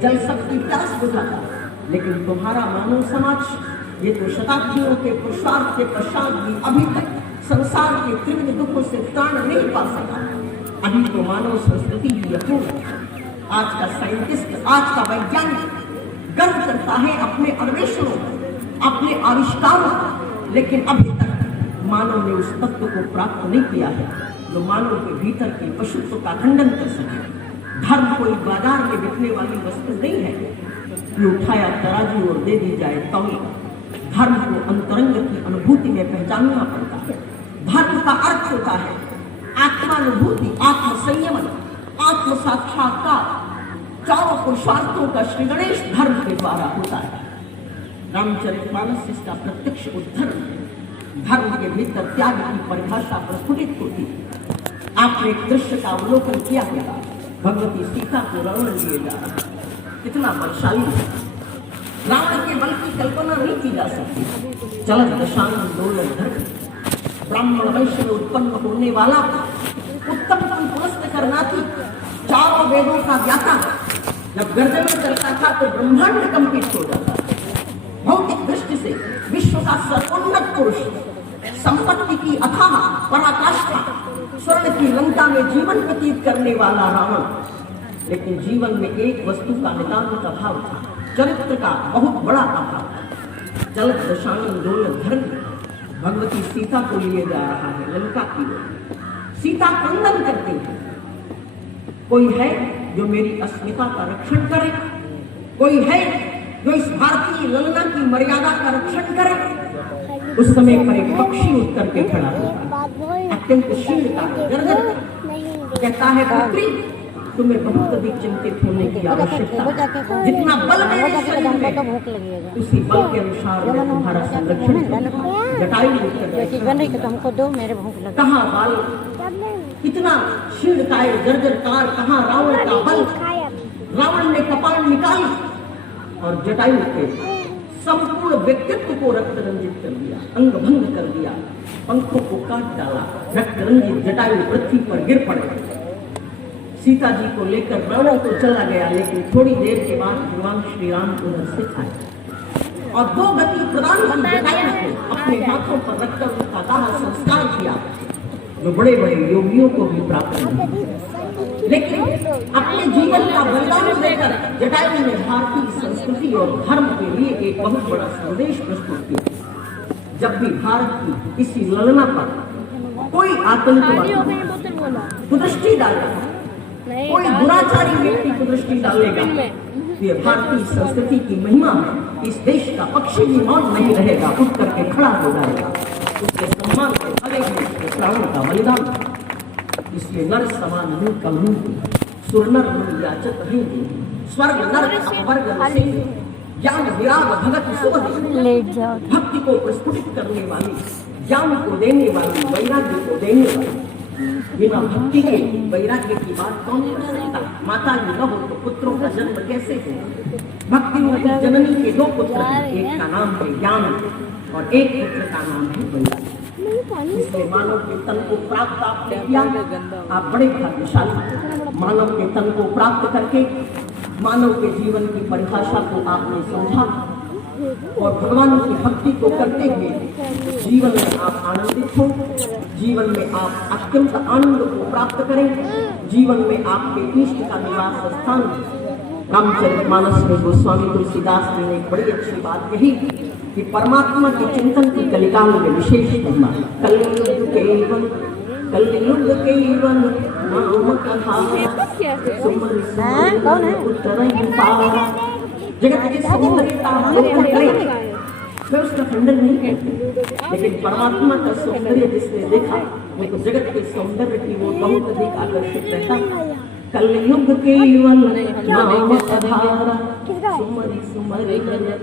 जल सबकी प्यास बुझाता है। लेकिन तुम्हारा मानव समाज ये तो शताब्दियों के पुरुषार्थ के पश्चात भी अभी तक संसार के तीव्र दुखों से त्राण नहीं पा सका। अभी तो मानव संस्कृति ही अपूर्ण है। आज का साइंटिस्ट, आज का वैज्ञानिक गर्व करता है अपने अन्वेषणों, अपने आविष्कारों, लेकिन अभी तक मानव ने उस तत्व को प्राप्त नहीं किया है जो मानव के भीतर के पशुत्व का खंडन कर सके। धर्म कोई बाजार में बिकने वाली वस्तु नहीं है कि उठाया तराजू और दे दी जाए तौल। धर्म को अंतरंग की अनुभूति में पहचानना पड़ता है। धर्म का अर्थ होता है आत्मानुभूति, आत्म संयमन, आत्म साक्षात्कार। चारों पुरुषार्थों का श्री गणेश धर्म के द्वारा होता है। रामचरितमानस इसका प्रत्यक्ष उद्धरण है। धर्म के भीतर त्याग की परिभाषा प्रस्फुटित होती है। आपने एक दृश्य का अवलोकन किया होगा, भगवती सीता को रावण लिए जा रहा है। कितना बलशाली है। रावण के बल की कल्पना नहीं की जा सकती। चलत दशांग दोलन धर्म, ब्राह्मण वंश में उत्पन्न होने वाला उत्तम पुलस्त करना थी, चारों वेदों का ज्ञाता। जब गर्जन करता था तो ब्रह्मांड कंपित हो जाता था। भौतिक दृष्टि से विश्व का सर्वोन्नत पुरुष, संपत्ति की अथाह पराकाष्ठा, स्वर्ण की लंका में जीवन व्यतीत करने वाला रावण। लेकिन जीवन में एक वस्तु का नितांत अभाव था, चरित्र का बहुत बड़ा अभाव। चलत दशांग दोलन धर्म, भगवती सीता को लिए जा रहा है लंका की ओर। सीता क्रंदन करती है। कोई है जो मेरी अस्मिता का रक्षण करे, कोई है जो इस भारतीय ललना की मर्यादा का रक्षण करे। उस समय पर एक पक्षी उठ करके खड़ा होता है, अत्यंत शीलता गर्जन कहता है, पुत्री तुम्हें बहुत अधिक चिंतित होने की आवश्यकता है। जितना बल मेरे शरीर में, उसी बल के अनुसार मैं तुम्हारा संरक्षण करूंगा। जटायु तुमको दो, मेरे भूख लगी। कहाँ बाल, कितना शीलकाय जर्जरकार, कहाँ रावण का बल। रावण ने कपाल निकाली और जटायु के संपूर्ण व्यक्तित्व को रक्त रंजित कर दिया, अंग भंग कर दिया, पंखों को काट डाला। रक्त रंजित जटायु पृथ्वी पर गिर पड़े। सीता जी को लेकर रावण तो चला गया, लेकिन थोड़ी देर के बाद भगवान श्री राम उधर से आए और दो गति प्रदान की जटायु को अपने हाथों पर रखकर उसका दाह संस्कार किया, जो बड़े बड़े योगियों को भी प्राप्त नहीं। लेकिन अपने जीवन का बलिदान देकर जटायु ने भारतीय संस्कृति और धर्म के लिए एक बहुत बड़ा संदेश प्रस्तुत किया। जब भी भारत की इसी ललना पर कोई आतंकवादी कुदृष्टि डालेगा, कोई दुराचारी व्यक्ति कुदृष्टि डालेगा, ये भारतीय संस्कृति की महिमा है। इस देश का पक्षी भी मौन नहीं रहेगा, उठ करके खड़ा हो जाएगा। उसके सम्मान से भले श्रावण का बलिदान। इसलिए नर समान मुंह कलू, सुर नर मुनि याचत ही, स्वर्ग नरक अपवर्ग नसे, ज्ञान विराग भगत सुबह, भक्ति को प्रस्फुटित करने वाली, ज्ञान को देने वाली, वैराग्य को देने वाली। बिना भक्ति के वैराग्य की बात कौन कर सकता? माता जी न हो तो पुत्रों का जन्म कैसे हो? भक्ति में जननी के दो पुत्र हैं, एक का नाम है ज्ञान और एक पुत्र का नाम है वैराग्य। इसलिए मानव के तन को प्राप्त आपने किया, आप बड़े भाग्यशाली। मानव के तन को प्राप्त करके मानव के जीवन की परिभाषा को आपने समझा और भगवान की भक्ति को करते हुए जीवन में आप आनंदित हो, जीवन में आप अत्यंत आनंद को प्राप्त करें, जीवन में आपके इष्ट का निवास स्थान। रामचरितमानस में गोस्वामी तुलसीदास जी ने एक बड़ी अच्छी बात कही कि परमात्मा के चिंतन की कलिकाल में विशेष महिमा। कलयुग केवल नाम कहा, सुमर सुमर उतरहि पारा। जगत की सौंदर्यता मैं उसका खंडन नहीं करती, लेकिन परमात्मा का सौंदर्य जिसने देखा वो तो जगत के सौंदर्य की वो बहुत अधिक आकर्षित रहता। कलयुग केवल नाम आधारा, सुमरि सुमरि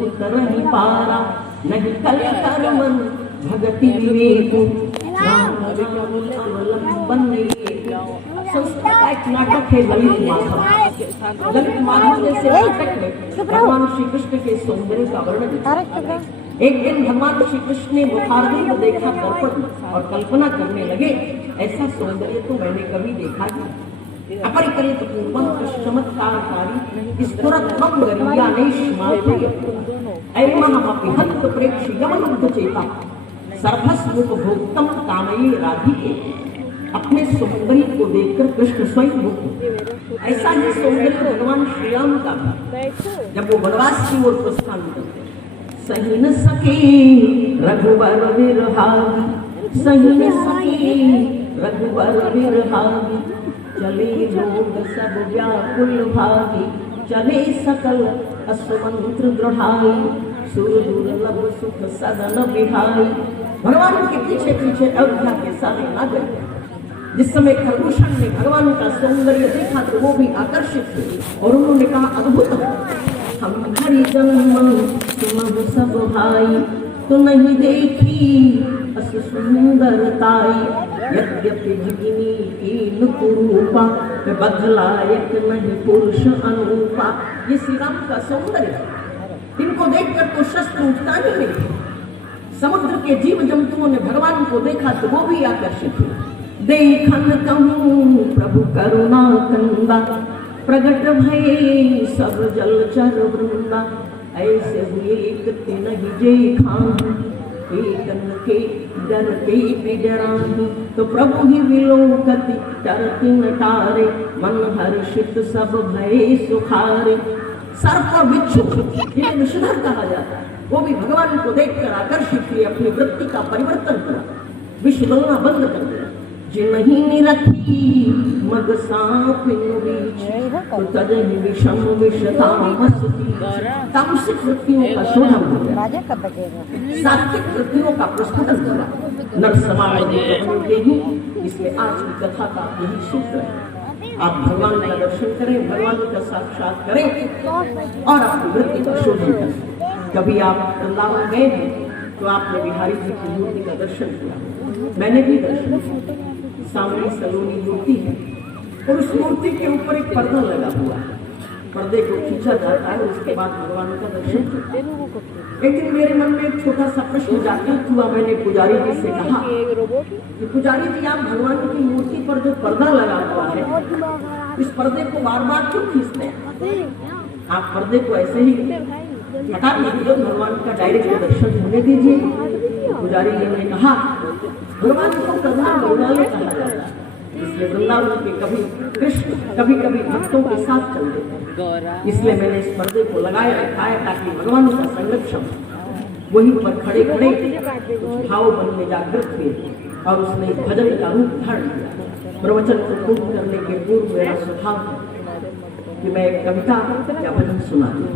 उतरहि पारा। नहीं कल कर्मन भगति विवेक, संस्कृत का एक नाटक है ललित माधव। ललित माधव जैसे नाटक में भगवान श्री कृष्ण के सौंदर्य का वर्णन। एक दिन भगवान श्री कृष्ण ने मुखारविंद देखा दर्पण और कल्पना करने लगे ऐसा सौंदर्य तो मैंने कभी देखा नहीं। अपरिकलित पूर्वं चमत्कारकारी स्फुरत्वं गरियानेशमाधुर्य ऐमहमपि हत प्रेक्षि गमनुद्ध चेता सर्वस्वोपभोक्तम कामये राधिके। अपने सौंदर्य को देखकर कृष्ण स्वयं मुक्त। ऐसा ही सौंदर्य भगवान श्री राम का भी जब वो वनवास की ओर प्रस्थान करते, सही न सके रघुवर विरहागी, सही न सके रघुवर विरहागी, चले लोग सब व्याकुल भागी, चले सकल असमंत्र दृढ़ाई, सुर दुर्लभ सुख सदन बिहाई। भगवान के पीछे पीछे अयोध्या के सारे आ गए। जिस समय खरदूषण ने भगवान का सौंदर्य देखा तो वो भी आकर्षित हुए और उन्होंने कहा अद्भुत है, हम हरि जन्म तुम सब भाई, तो नहीं देखी अस सुंदरताई, यद्यपि भगिनी कीन कुरूपा, बदलायक नहीं पुरुष अनुपा। ये श्री राम का सौंदर्य, इनको देखकर तो शस्त्र उठता ही नहीं। समुद्र के जीव जंतुओं ने भगवान को देखा तो वो भी आकर्षित हुए। देखन कहूँ प्रभु करुणा कंदा, प्रगट भये सब जलचर वृंदा, ऐसे हुए कति नहीं जे खाऊं, एकन के डरते बिडराऊं, तो प्रभु ही विलोकति डरती नटारे, मन हर्षित सब भये सुखारे। सर्प और बिच्छू जिन्हें विषधर कहा जाता है, वो भी भगवान को देखकर आकर्षित हुए, अपनी वृत्ति का परिवर्तन करा, विष बोलना बंद कर दिया। जिनहि निरखी मग सांप बीच, तो तजहि विषम विषतामस बीच। तामसिक वृत्तियों का शोधन हो गया, सात्विक वृत्तियों का प्रस्फुटन हुआ। नर समाज के ही इसलिए आज की कथा का यही सूत्र है। आप भगवान का दर्शन करें, भगवान का साक्षात करें और अपनी वृत्ति का शोधन करें। कभी आप वृंदावन गए हैं तो आपने बिहारी जी की मूर्ति का दर्शन किया, मैंने भी दर्शन किया। सामने सलोनी मूर्ति है और उस मूर्ति के ऊपर एक पर्दा लगा हुआ है, पर्दे को खींचा जाता है, उसके बाद भगवान का दर्शन किया। एक दिन मेरे मन में एक छोटा सा प्रश्न जागृत हुआ। मैंने पुजारी जी से कहा कि पुजारी जी, आप भगवान की मूर्ति पर जो पर्दा लगा हुआ है, इस पर्दे को बार बार क्यों खींचते हैं? आप पर्दे को ऐसे ही हटा दीजिए, भगवान का डायरेक्ट दर्शन होने दीजिए। पुजारी जी ने कहा, भगवान को करुणा मृणालय कहा जाता है, इसलिए वृंदावन के कभी कृष्ण कभी कभी भक्तों के साथ चल देते हैं। इसलिए मैंने इस पर्दे को लगाए रखा है ताकि भगवान का संरक्षण। वहीं पर खड़े खड़े भाव मन में जागृत हुए और उसने भजन का रूप धारण किया। प्रवचन को पूर्ण करने के पूर्व मेरा स्वभाव है कि मैं एक कविता या भजन सुना दूं,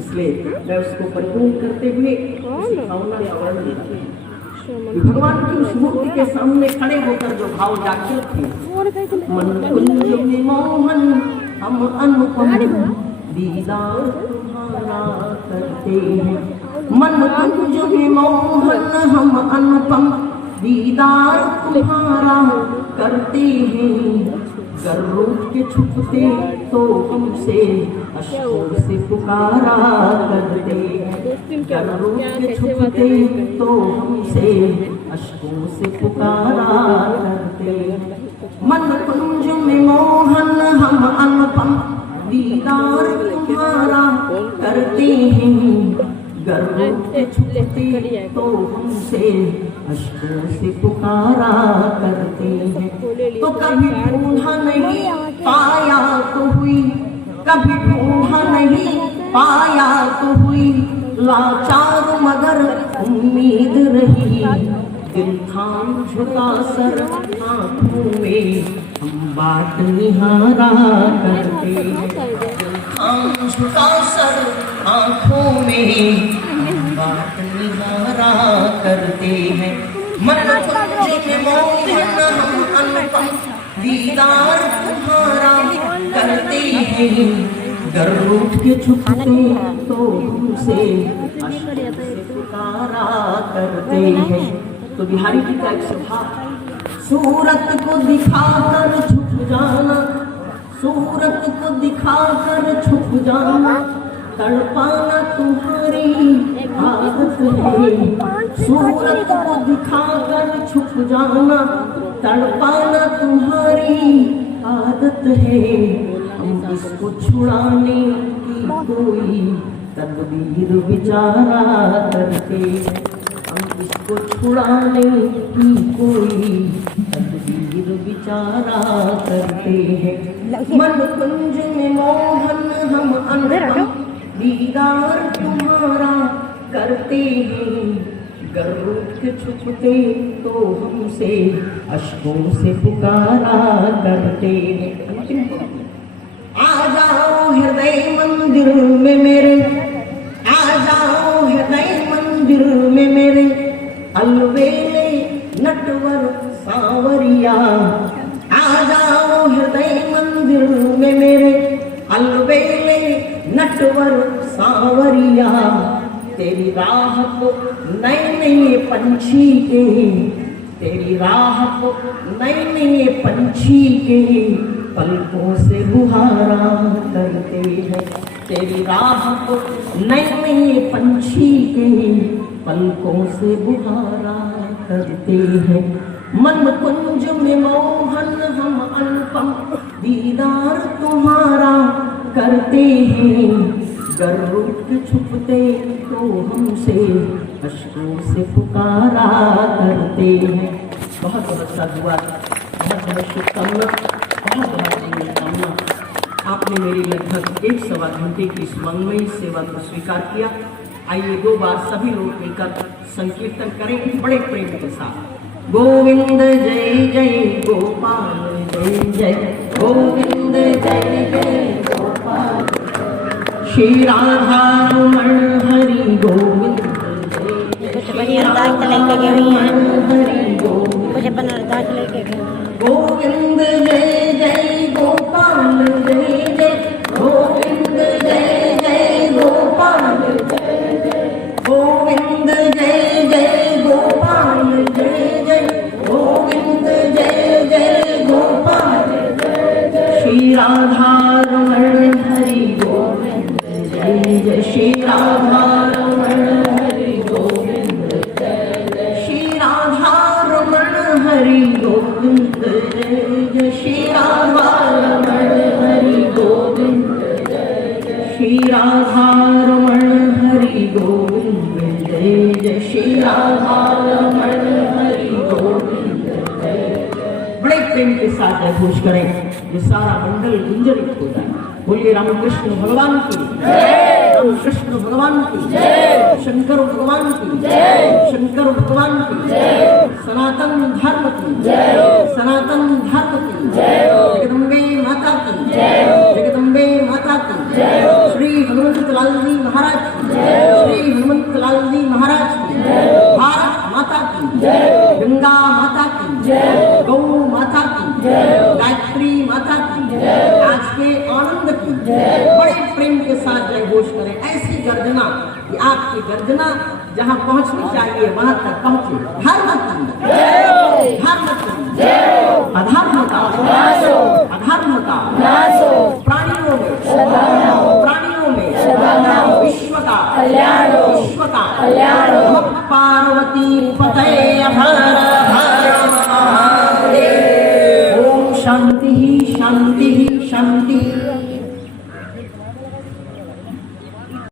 इसलिए मैं उसको परिपूर्ण करते हुए उसी भावना का वर्णन करती हूँ। भगवान की उस मूर्ति के सामने खड़े होकर जो भाव जागृत थे, मन कुंज में मोहन हम अनुपम दीदार तुम्हारा करते हैं, मन कुंज में मोहन हम अनुपम दीदार तुम्हारा करते हैं। गर रूठ के छुपते तो हमसे अश्कों से पुकारा करते हैं, गर रूठ के छुपते तो हमसे अश्कों से पुकारा करते हैं। मन कुंज में मोहन हम अनुपम दीदार तुम्हारा करते हैं, गर रूठ के छुपते तो हमसे अश्कों से पुकारा करते हैं। तो कभी ढूंढा नहीं पाया तो हुई, कभी ढूंढा नहीं पाया तो हुई, लाचार मगर उम्मीद रही। दिल थाम झुका सर आँखों में हम बात निहारा करते हैं, दिल थाम झुका सर आँखों में हम बात निहारा करते हैं। मन कुंज में मोहन हम अनुपम दीदार तुम्हारा करते हैं, गर रूठ के छुपते तो हमसे अश्कों से पुकारा करते हैं। तो बिहारी जी का एक स्वभाव, सूरत को दिखाकर छुप जाना, सूरत को दिखाकर छुप जाना, तड़पाना तुम्हारी आदत है। सूरत को दिखाकर छुप जाना, तड़पाना तुम्हारी आदत है, हम इसको छुड़ाने की कोई तदबीर विचारा करते हैं, हम इसको छुड़ाने की कोई तदबीर विचारा करते हैं। मन कुंज में मोहन हम अनुपम दीदार तुम्हारा करते हैं, गर रूठ के छुपते तो हमसे अश्कों से पुकारा करते हैं। आ जाओ हृदय मंदिर में मेरे, आ जाओ हृदय मंदिर में मेरे, अलवेले नटवर सांवरिया। आ जाओ हृदय मंदिर में मेरे, अलवेले नटवर सांवरिया। तेरी राह को नए नए पंछी के, तेरी राह को नए नए पंछी के पलकों से बुहारा करते हैं, तेरी राह को नए नए पंछी के पलकों से बुहारा करते हैं। मन कुंज में मोहन हम अनुपम दीदार तुम्हारा करते हैं, गर रूठ के छुपते तो हमसे अश्कों से पुकारा करते हैं। बहुत बहुत साधुवाद, बहुत बहुत शुभकामना, बहुत बहुत शुभकामना। आपने मेरी लगभग 1-1.25 घंटे की इस मंगलमयी सेवा को स्वीकार किया। आइए 2 बार सभी लोग मिलकर संकीर्तन करें बड़े प्रेम के साथ। गोविंद जय जय गोपाल जय जय, गोविंद जय जय गोपाल, श्री राधा रमण हरि गोविंद जय जय, श्री राधा रमण हरि गोविंद, गोविंद जय जय गोपाल जय जय, गोविंद जय जय गोपाल जय जय, गोविंद जय जय गोपाल जय जय, गोविंद जय जय गोपाल जय जय, श्री राधा रमण हरि गोविंद जय जय, श्री राधा रमण हरि गोविंद जय जय, श्री राधा रमण हरि गोविंद जय जय, श्री राधा रमण हरि गोविंद जय जय, श्री राधा रमण हरि गोविंद जय जय, श्री राधा रमण हरि गोविंद जय जय। बड़े प्रेम के साथ घोष करें, ये सारा मंडल गुंजरित हो जाए। बोलिए रामकृष्ण भगवान की जय, रामकृष्ण भगवान की जय, शंकर भगवान की जय, शंकर भगवान की जय, सनातन धर्म की जय, सनातन धर्म की जय, जगदम्बे माता की जय, जगदम्बे माता की जय, श्री हनुमंत लाल जी महाराज की जय, श्री हनुमंत लाल जी महाराज की जय, भारत माता की जय, गंगा माता की जय, गौ माता की जय, गायत्री माता की जय, आज के आनंद की जय। बड़े प्रेम के साथ जय घोष करें। ऐसी गर्जना कि आपकी गर्जना जहाँ पहुँचनी चाहिए वहाँ तक पहुँचे। धर्म की जय, धर्म की जय, अधर्मता अधर्मता प्राणियों में प्राणियों में विश्व का कल्याण, विश्व का कल्याण। पार्वती